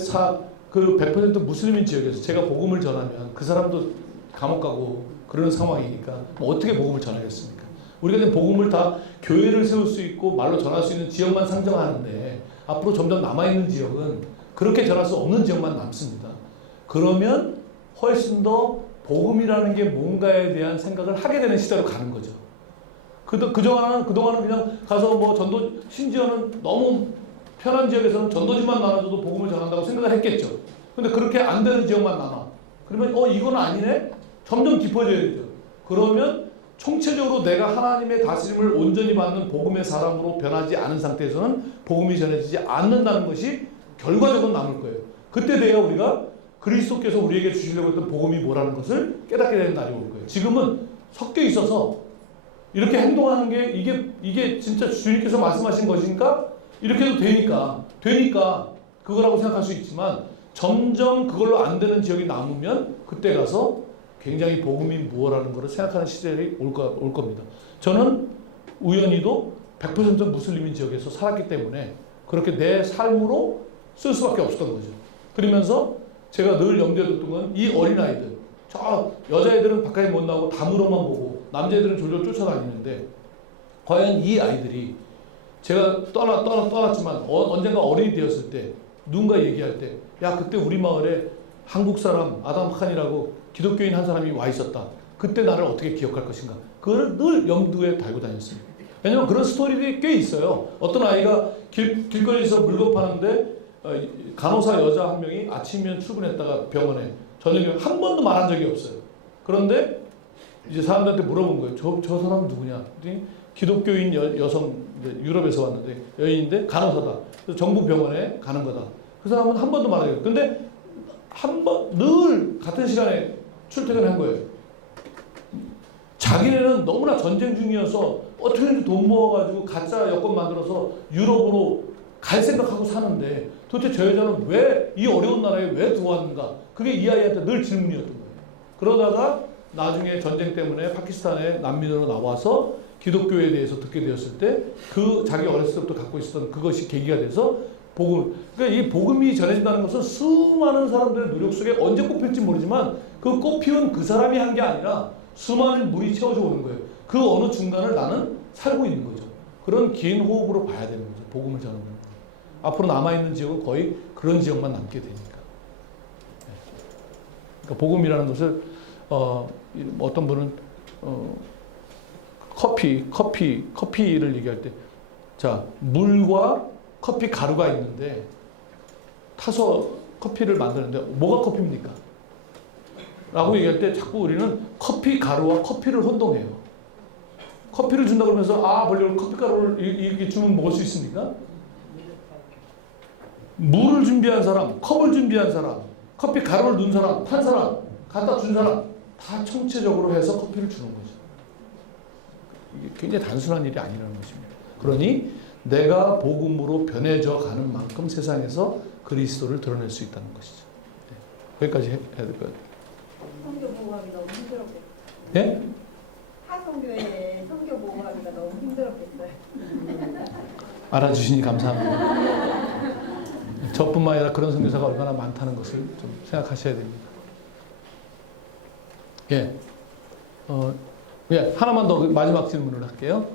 그 100% 무슬림인 지역에서 제가 복음을 전하면 그 사람도 감옥 가고 그런 상황이니까 뭐 어떻게 복음을 전하겠습니까? 우리가 지금 복음을 다 교회를 세울 수 있고 말로 전할 수 있는 지역만 상정하는데 앞으로 점점 남아있는 지역은 그렇게 전할 수 없는 지역만 남습니다. 그러면 훨씬 더 복음이라는 게 뭔가에 대한 생각을 하게 되는 시대로 가는 거죠. 그동안은 그냥 가서 뭐 심지어는 너무 편한 지역에서는 전도지만 나눠줘도 복음을 전한다고 생각을 했겠죠. 근데 그렇게 안 되는 지역만 남아. 그러면 이건 아니네? 점점 깊어져야 되죠. 그러면 총체적으로 내가 하나님의 다스림을 온전히 받는 복음의 사람으로 변하지 않은 상태에서는 복음이 전해지지 않는다는 것이 결과적으로 남을 거예요. 그때 돼야 우리가 그리스도께서 우리에게 주시려고 했던 복음이 뭐라는 것을 깨닫게 되는 날이 올 거예요. 지금은 섞여 있어서 이렇게 행동하는 게 이게 진짜 주님께서 말씀하신 것인가? 이렇게 해도 되니까 그거라고 생각할 수 있지만 점점 그걸로 안 되는 지역이 남으면 그때 가서 굉장히 복음이 무엇라는 것을 생각하는 시절이 올 겁니다. 저는 우연히도 100% 무슬림인 지역에서 살았기 때문에 그렇게 내 삶으로 쓸 수밖에 없었던 거죠. 그러면서 제가 늘 염두에 뒀던 건 이 어린아이들, 저 여자애들은 바깥에 못 나오고 담으로만 보고 남자애들은 졸졸 쫓아다니는데 과연 이 아이들이 제가 떠났지만 언젠가 어른이 되었을 때 누군가 얘기할 때 야 그때 우리 마을에 한국 사람 아담 칸이라고 기독교인 한 사람이 와 있었다. 그때 나를 어떻게 기억할 것인가. 그거를 늘 염두에 달고 다녔습니다. 왜냐면 그런 스토리들이 꽤 있어요. 어떤 아이가 길거리에서 물건 파는데 간호사 여자 한 명이 아침이면 출근했다가 병원에 저녁에 한 번도 말한 적이 없어요. 그런데 이제 사람들한테 물어본 거예요. 저 사람은 누구냐? 그랬더니 기독교인 여성 유럽에서 왔는데 여인인데 간호사다. 그래서 정부 병원에 가는 거다. 그 사람은 한 번도 말하지. 근데 늘 같은 시간에 출퇴근한 거예요. 자기네는 너무나 전쟁 중이어서 어떻게든 돈 모아가지고 가짜 여권 만들어서 유럽으로 갈 생각하고 사는데 도대체 저 여자는 왜 이 어려운 나라에 왜 들어왔는가? 그게 이 아이한테 늘 질문이었던 거예요. 그러다가 나중에 전쟁 때문에 파키스탄에 난민으로 나와서 기독교에 대해서 듣게 되었을 때 그 자기 어렸을 때부터 갖고 있었던 그것이 계기가 돼서 복음. 그러니까 이 복음이 전해진다는 것은 수많은 사람들의 노력 속에 언제 꽃필지 모르지만 그 꽃피운 그 사람이 한 게 아니라 수많은 물이 채워져 오는 거예요. 그 어느 중간을 나는 살고 있는 거죠. 그런 긴 호흡으로 봐야 되는 거죠. 복음을 전하는 거. 앞으로 남아있는 지역은 거의 그런 지역만 남게 되니까. 그러니까 복음이라는 것을 어떤 분은 커피를 얘기할 때, 자, 물과 커피 가루가 있는데 타서 커피를 만드는데 뭐가 커피입니까? 라고 얘기할 때 자꾸 우리는 커피 가루와 커피를 혼동해요. 커피를 준다 그러면서 원래 커피 가루를 이렇게 주면 먹을 수 있습니까? 물을 준비한 사람, 컵을 준비한 사람, 커피 가루를 넣은 사람, 탄 사람, 갖다 준 사람 다 총체적으로 해서 커피를 주는 거죠. 이게 굉장히 단순한 일이 아니라는 것입니다. 그러니 내가 복음으로 변해져 가는 만큼 세상에서 그리스도를 드러낼 수 있다는 것이죠. 네. 여기까지 해야 될 것 같아요. 성교 보호하기 너무 힘들었겠어요. 네? 하성교회 성교 보호하기가 너무 힘들었겠어요. 알아주시니 감사합니다. 저뿐만 아니라 그런 선교사가 얼마나 많다는 것을 좀 생각하셔야 됩니다. 예. 하나만 더 마지막 질문을 할게요.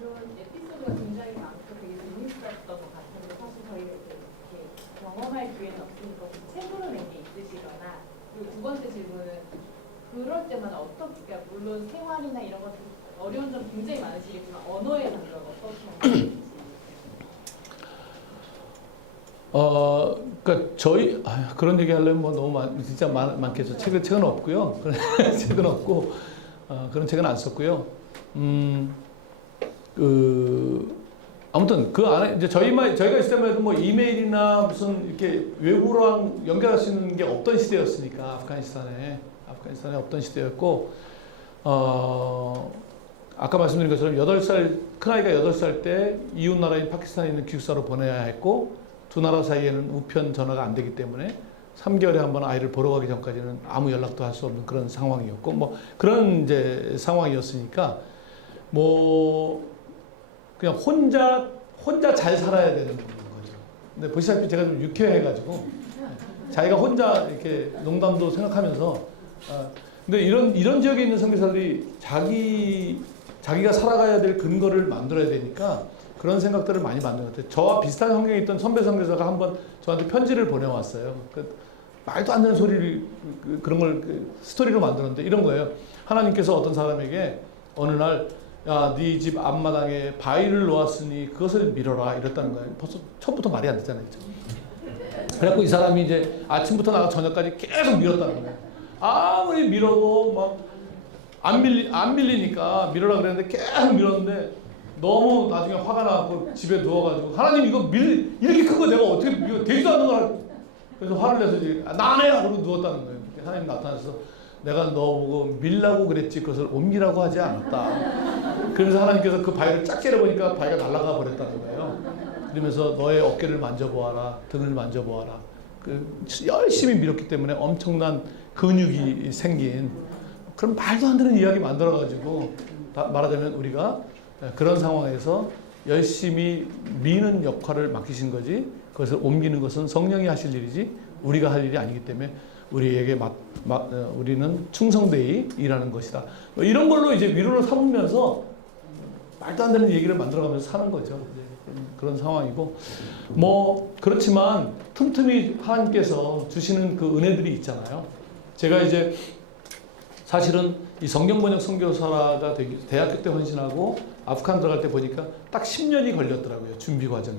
이런 에피소드가 굉장히 많고 되게 재밌었던 것 같은데 사실 저희가 이렇게 경험할 기회는 없으니까 책으로 낸 게 있으시거나 그리고 두 번째 질문은 그럴 때마다 어떻게 그러니까 물론 생활이나 이런 것들 어려운 점 굉장히 많으시겠지만 언어의 장벽 어떻게 하는지 그러니까 저희 그런 얘기 하려면 뭐 너무 진짜 많겠죠. 책은 없고요. 책은 없고 그런 책은 안 썼고요. 아무튼 그 안에 이제 저희가 있을 때만 해도 뭐 이메일이나 무슨 이렇게 외부랑 연결할 수 있는 게 없던 시대였으니까 아프가니스탄에 없던 시대였고 아까 말씀드린 것처럼 8살 큰아이가 8살 때 이웃 나라인 파키스탄에 있는 기숙사로 보내야 했고 두 나라 사이에는 우편 전화가 안 되기 때문에 3개월에 한 번 아이를 보러 가기 전까지는 아무 연락도 할 수 없는 그런 상황이었고 뭐 그런 이제 상황이었으니까 뭐 그냥 혼자 잘 살아야 되는 거죠. 근데 보시다시피 제가 좀 유쾌해가지고 자기가 혼자 이렇게 농담도 생각하면서 근데 이런 지역에 있는 선교사들이 자기가 살아가야 될 근거를 만들어야 되니까 그런 생각들을 많이 만든 것 같아요. 저와 비슷한 환경에 있던 선배 선교사가 한번 저한테 편지를 보내왔어요. 말도 안 되는 소리를 그런 걸 스토리로 만들었는데 이런 거예요. 하나님께서 어떤 사람에게 어느 날 야, 네 집 앞마당에 바위를 놓았으니 그것을 밀어라 이랬다는 거예요. 벌써 처음부터 말이 안 되잖아요. 그래갖고 이 사람이 이제 아침부터 나가 저녁까지 계속 밀었다는 거예요. 아무리 밀어도 막 안 밀리니까 밀으라 그랬는데 계속 밀었는데 너무 나중에 화가 나고 집에 누워가지고 하나님 이거 이렇게 큰 거 내가 어떻게 이거 되지도 않는 걸 그래서 화를 내서 이제 나네요 그러고 누웠다는 거예요. 하나님 나타나서 내가 너 보고 밀라고 그랬지 그것을 옮기라고 하지 않았다. 그러면서 하나님께서 그 바위를 쫙 째려보니까 바위가 날아가 버렸다는 거예요. 그러면서 너의 어깨를 만져보아라, 등을 만져보아라. 열심히 밀었기 때문에 엄청난 근육이 생긴 그런 말도 안 되는 이야기 만들어가지고 말하자면 우리가 그런 상황에서 열심히 미는 역할을 맡기신 거지 그것을 옮기는 것은 성령이 하실 일이지 우리가 할 일이 아니기 때문에 우리에게 우리는 충성되이 일하는 것이다. 이런 걸로 이제 위로를 삼으면서 말도 안 되는 얘기를 만들어가면서 사는 거죠. 그런 상황이고 뭐 그렇지만 틈틈이 하나님께서 주시는 그 은혜들이 있잖아요. 제가 이제 사실은 이 성경번역 선교사가 대학교 때 헌신하고 아프간 들어갈 때 보니까 딱 10년이 걸렸더라고요. 준비 과정에.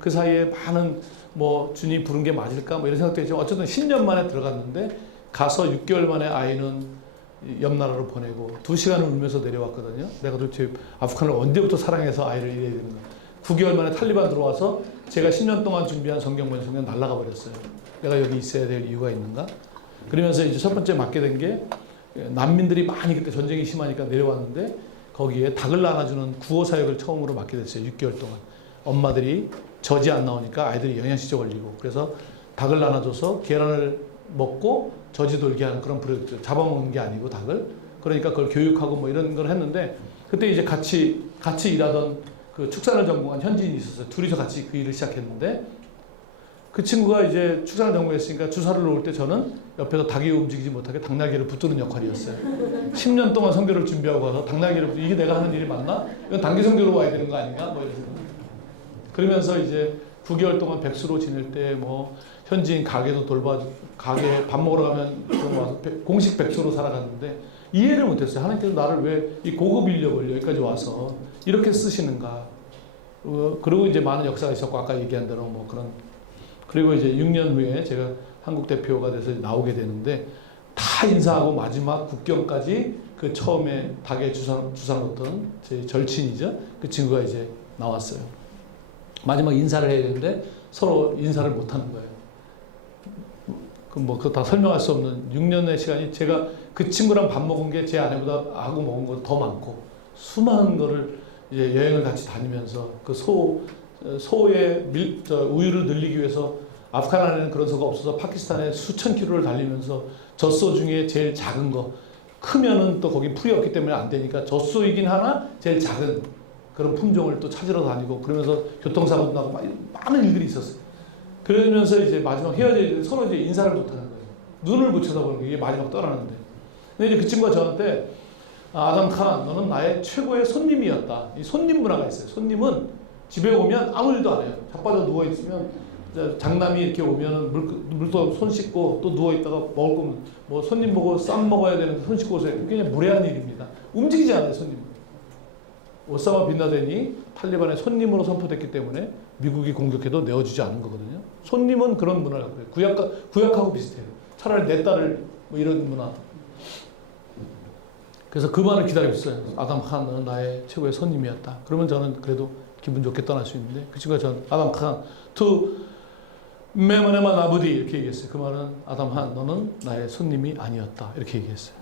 그 사이에 많은 뭐 주님 부른 게 맞을까 뭐 이런 생각도 했지만 어쨌든 10년 만에 들어갔는데 가서 6개월 만에 아이는 옆 나라로 보내고 2시간을 울면서 내려왔거든요. 내가 도대체 아프간을 언제부터 사랑해서 아이를 이래야 되는가. 9개월 만에 탈리반 들어와서 제가 10년 동안 준비한 성경번역 성경 날아가 버렸어요. 내가 여기 있어야 될 이유가 있는가? 그러면서 이제 첫 번째 맡게 된 게 난민들이 많이 그때 전쟁이 심하니까 내려왔는데 거기에 닭을 나눠주는 구호 사역을 처음으로 맡게 됐어요. 6개월 동안. 엄마들이 젖이 안 나오니까 아이들이 영양실조 걸리고 그래서 닭을 나눠줘서 계란을 먹고 젖이 돌게 하는 그런 프로젝트. 잡아먹는 게 아니고 닭을. 그러니까 그걸 교육하고 뭐 이런 걸 했는데 그때 이제 같이 일하던 그 축산을 전공한 현지인이 있었어요. 둘이서 같이 그 일을 시작했는데 그 친구가 이제 출산을 전공했으니까 주사를 놓을 때 저는 옆에서 닭이 움직이지 못하게 당나귀를 붙드는 역할이었어요. 10년 동안 선교를 준비하고 와서 당나귀를 이게 내가 하는 일이 맞나? 이건 단기 선교로 와야 되는 거 아닌가? 뭐 이런 생각. 그러면서 이제 9개월 동안 백수로 지낼 때 뭐 현지인 가게도 돌봐주고 가게 밥 먹으러 가면 좀 와서 공식 백수로 살아갔는데 이해를 못했어요. 하나님께서 나를 왜 이 고급 인력을 여기까지 와서 이렇게 쓰시는가? 그리고 이제 많은 역사가 있었고 아까 얘기한 대로 뭐 그런 그리고 이제 6년 후에 제가 한국 대표가 돼서 나오게 되는데 다 인사하고 마지막 국경까지 그 처음에 닭에 주사 놓던 제 절친이죠. 그 친구가 이제 나왔어요. 마지막 인사를 해야 되는데 서로 인사를 못 하는 거예요. 그거 다 설명할 수 없는 6년의 시간이 제가 그 친구랑 밥 먹은 게 제 아내보다 하고 먹은 거 더 많고 수많은 거를 이제 여행을 같이 다니면서 그 소의 우유를 늘리기 위해서 아프간에는 그런 소가 없어서 파키스탄에 수천 킬로를 달리면서 젖소 중에 제일 작은 거 크면은 또 거기 풀이 없기 때문에 안 되니까 젖소이긴 하나 제일 작은 그런 품종을 또 찾으러 다니고 그러면서 교통사고도 나고 많은 일들이 있었어요. 그러면서 이제 마지막 헤어질 서로 이제 인사를 못 하는 거예요. 눈을 못 쳐다보는 거예요. 이게 마지막 떠나는데. 근데 이제 그 친구가 저한테 아담 칸, 너는 나의 최고의 손님이었다. 이 손님 문화가 있어요. 손님은 집에 오면 아무 일도 안 해요. 자빠져 누워 있으면 장남이 이렇게 오면은 물도 손 씻고 또 누워 있다가 먹을 거면 뭐 손님 보고 쌈 먹어야 되는데 손 씻고 오세요. 그게 그냥 무례한 일입니다. 움직이지 않아요, 손님은. 오사마 빈라덴이 탈리반의 손님으로 선포됐기 때문에 미국이 공격해도 내어주지 않은 거거든요. 손님은 그런 문화라고 해요. 구약하고 비슷해요. 차라리 내 딸을 뭐 이런 문화. 그래서 그 말을 기다리고 있어요. 아담 칸, 너는 나의 최고의 손님이었다. 그러면 저는 그래도 기분 좋게 떠날 수 있는데 그 친구가 전 아담 칸, 투 메모네만 아부디 이렇게 얘기했어요. 그 말은 아담 칸, 너는 나의 손님이 아니었다. 이렇게 얘기했어요.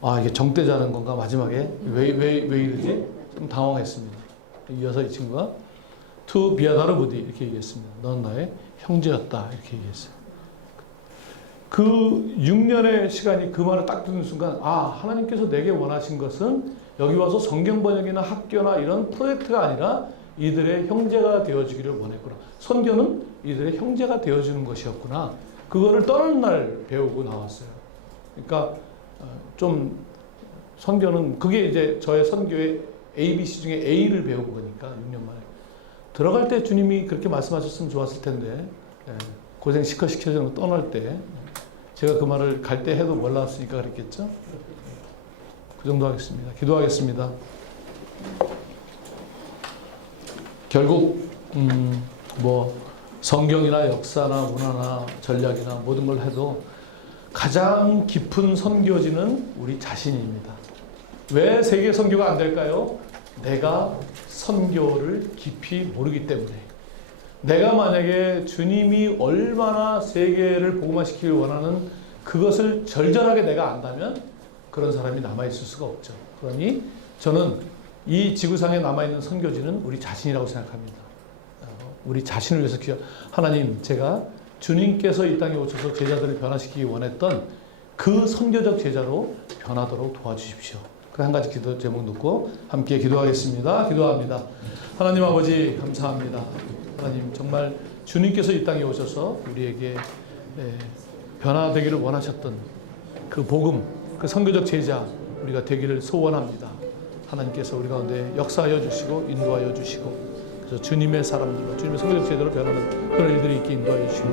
아, 이게 정대자는 건가? 마지막에 왜 이러지? 좀 당황했습니다. 이어서 이 친구가 투 비아다르부디 이렇게 얘기했습니다. 넌 나의 형제였다. 이렇게 얘기했어요. 그 6년의 시간이 그 말을 딱 듣는 순간 하나님께서 내게 원하신 것은 여기 와서 성경 번역이나 학교나 이런 프로젝트가 아니라 이들의 형제가 되어주기를 원했구나. 선교는 이들의 형제가 되어주는 것이었구나. 그거를 떠나는 날 배우고 나왔어요. 그러니까 좀 선교는 그게 이제 저의 선교의 ABC 중에 A를 배운 거니까 6년 만에 들어갈 때 주님이 그렇게 말씀하셨으면 좋았을 텐데 고생 시켜주는 떠날 때 제가 그 말을 갈 때 해도 몰랐으니까 그랬겠죠. 그 정도 하겠습니다. 기도하겠습니다. 결국 뭐 성경이나 역사나 문화나 전략이나 모든 걸 해도 가장 깊은 선교지는 우리 자신입니다. 왜 세계 선교가 안 될까요? 내가 선교를 깊이 모르기 때문에. 내가 만약에 주님이 얼마나 세계를 복음화시키길 원하는 그것을 절절하게 내가 안다면 그런 사람이 남아있을 수가 없죠. 그러니 저는 이 지구상에 남아있는 선교지는 우리 자신이라고 생각합니다. 우리 자신을 위해서 하나님, 제가 주님께서 이 땅에 오셔서 제자들을 변화시키기 원했던 그 선교적 제자로 변하도록 도와주십시오. 그 한 가지 기도 제목 놓고 함께 기도하겠습니다. 기도합니다. 하나님 아버지 감사합니다. 하나님 정말 주님께서 이 땅에 오셔서 우리에게 변화되기를 원하셨던 그 복음, 그 선교적 제자 우리가 되기를 소원합니다. 하나님께서 우리 가운데 역사하여 주시고 인도하여 주시고 그래서 주님의 사람들로 주님의 선교적 제자로 변하는 그런 일들이 있게 인도하여 주시고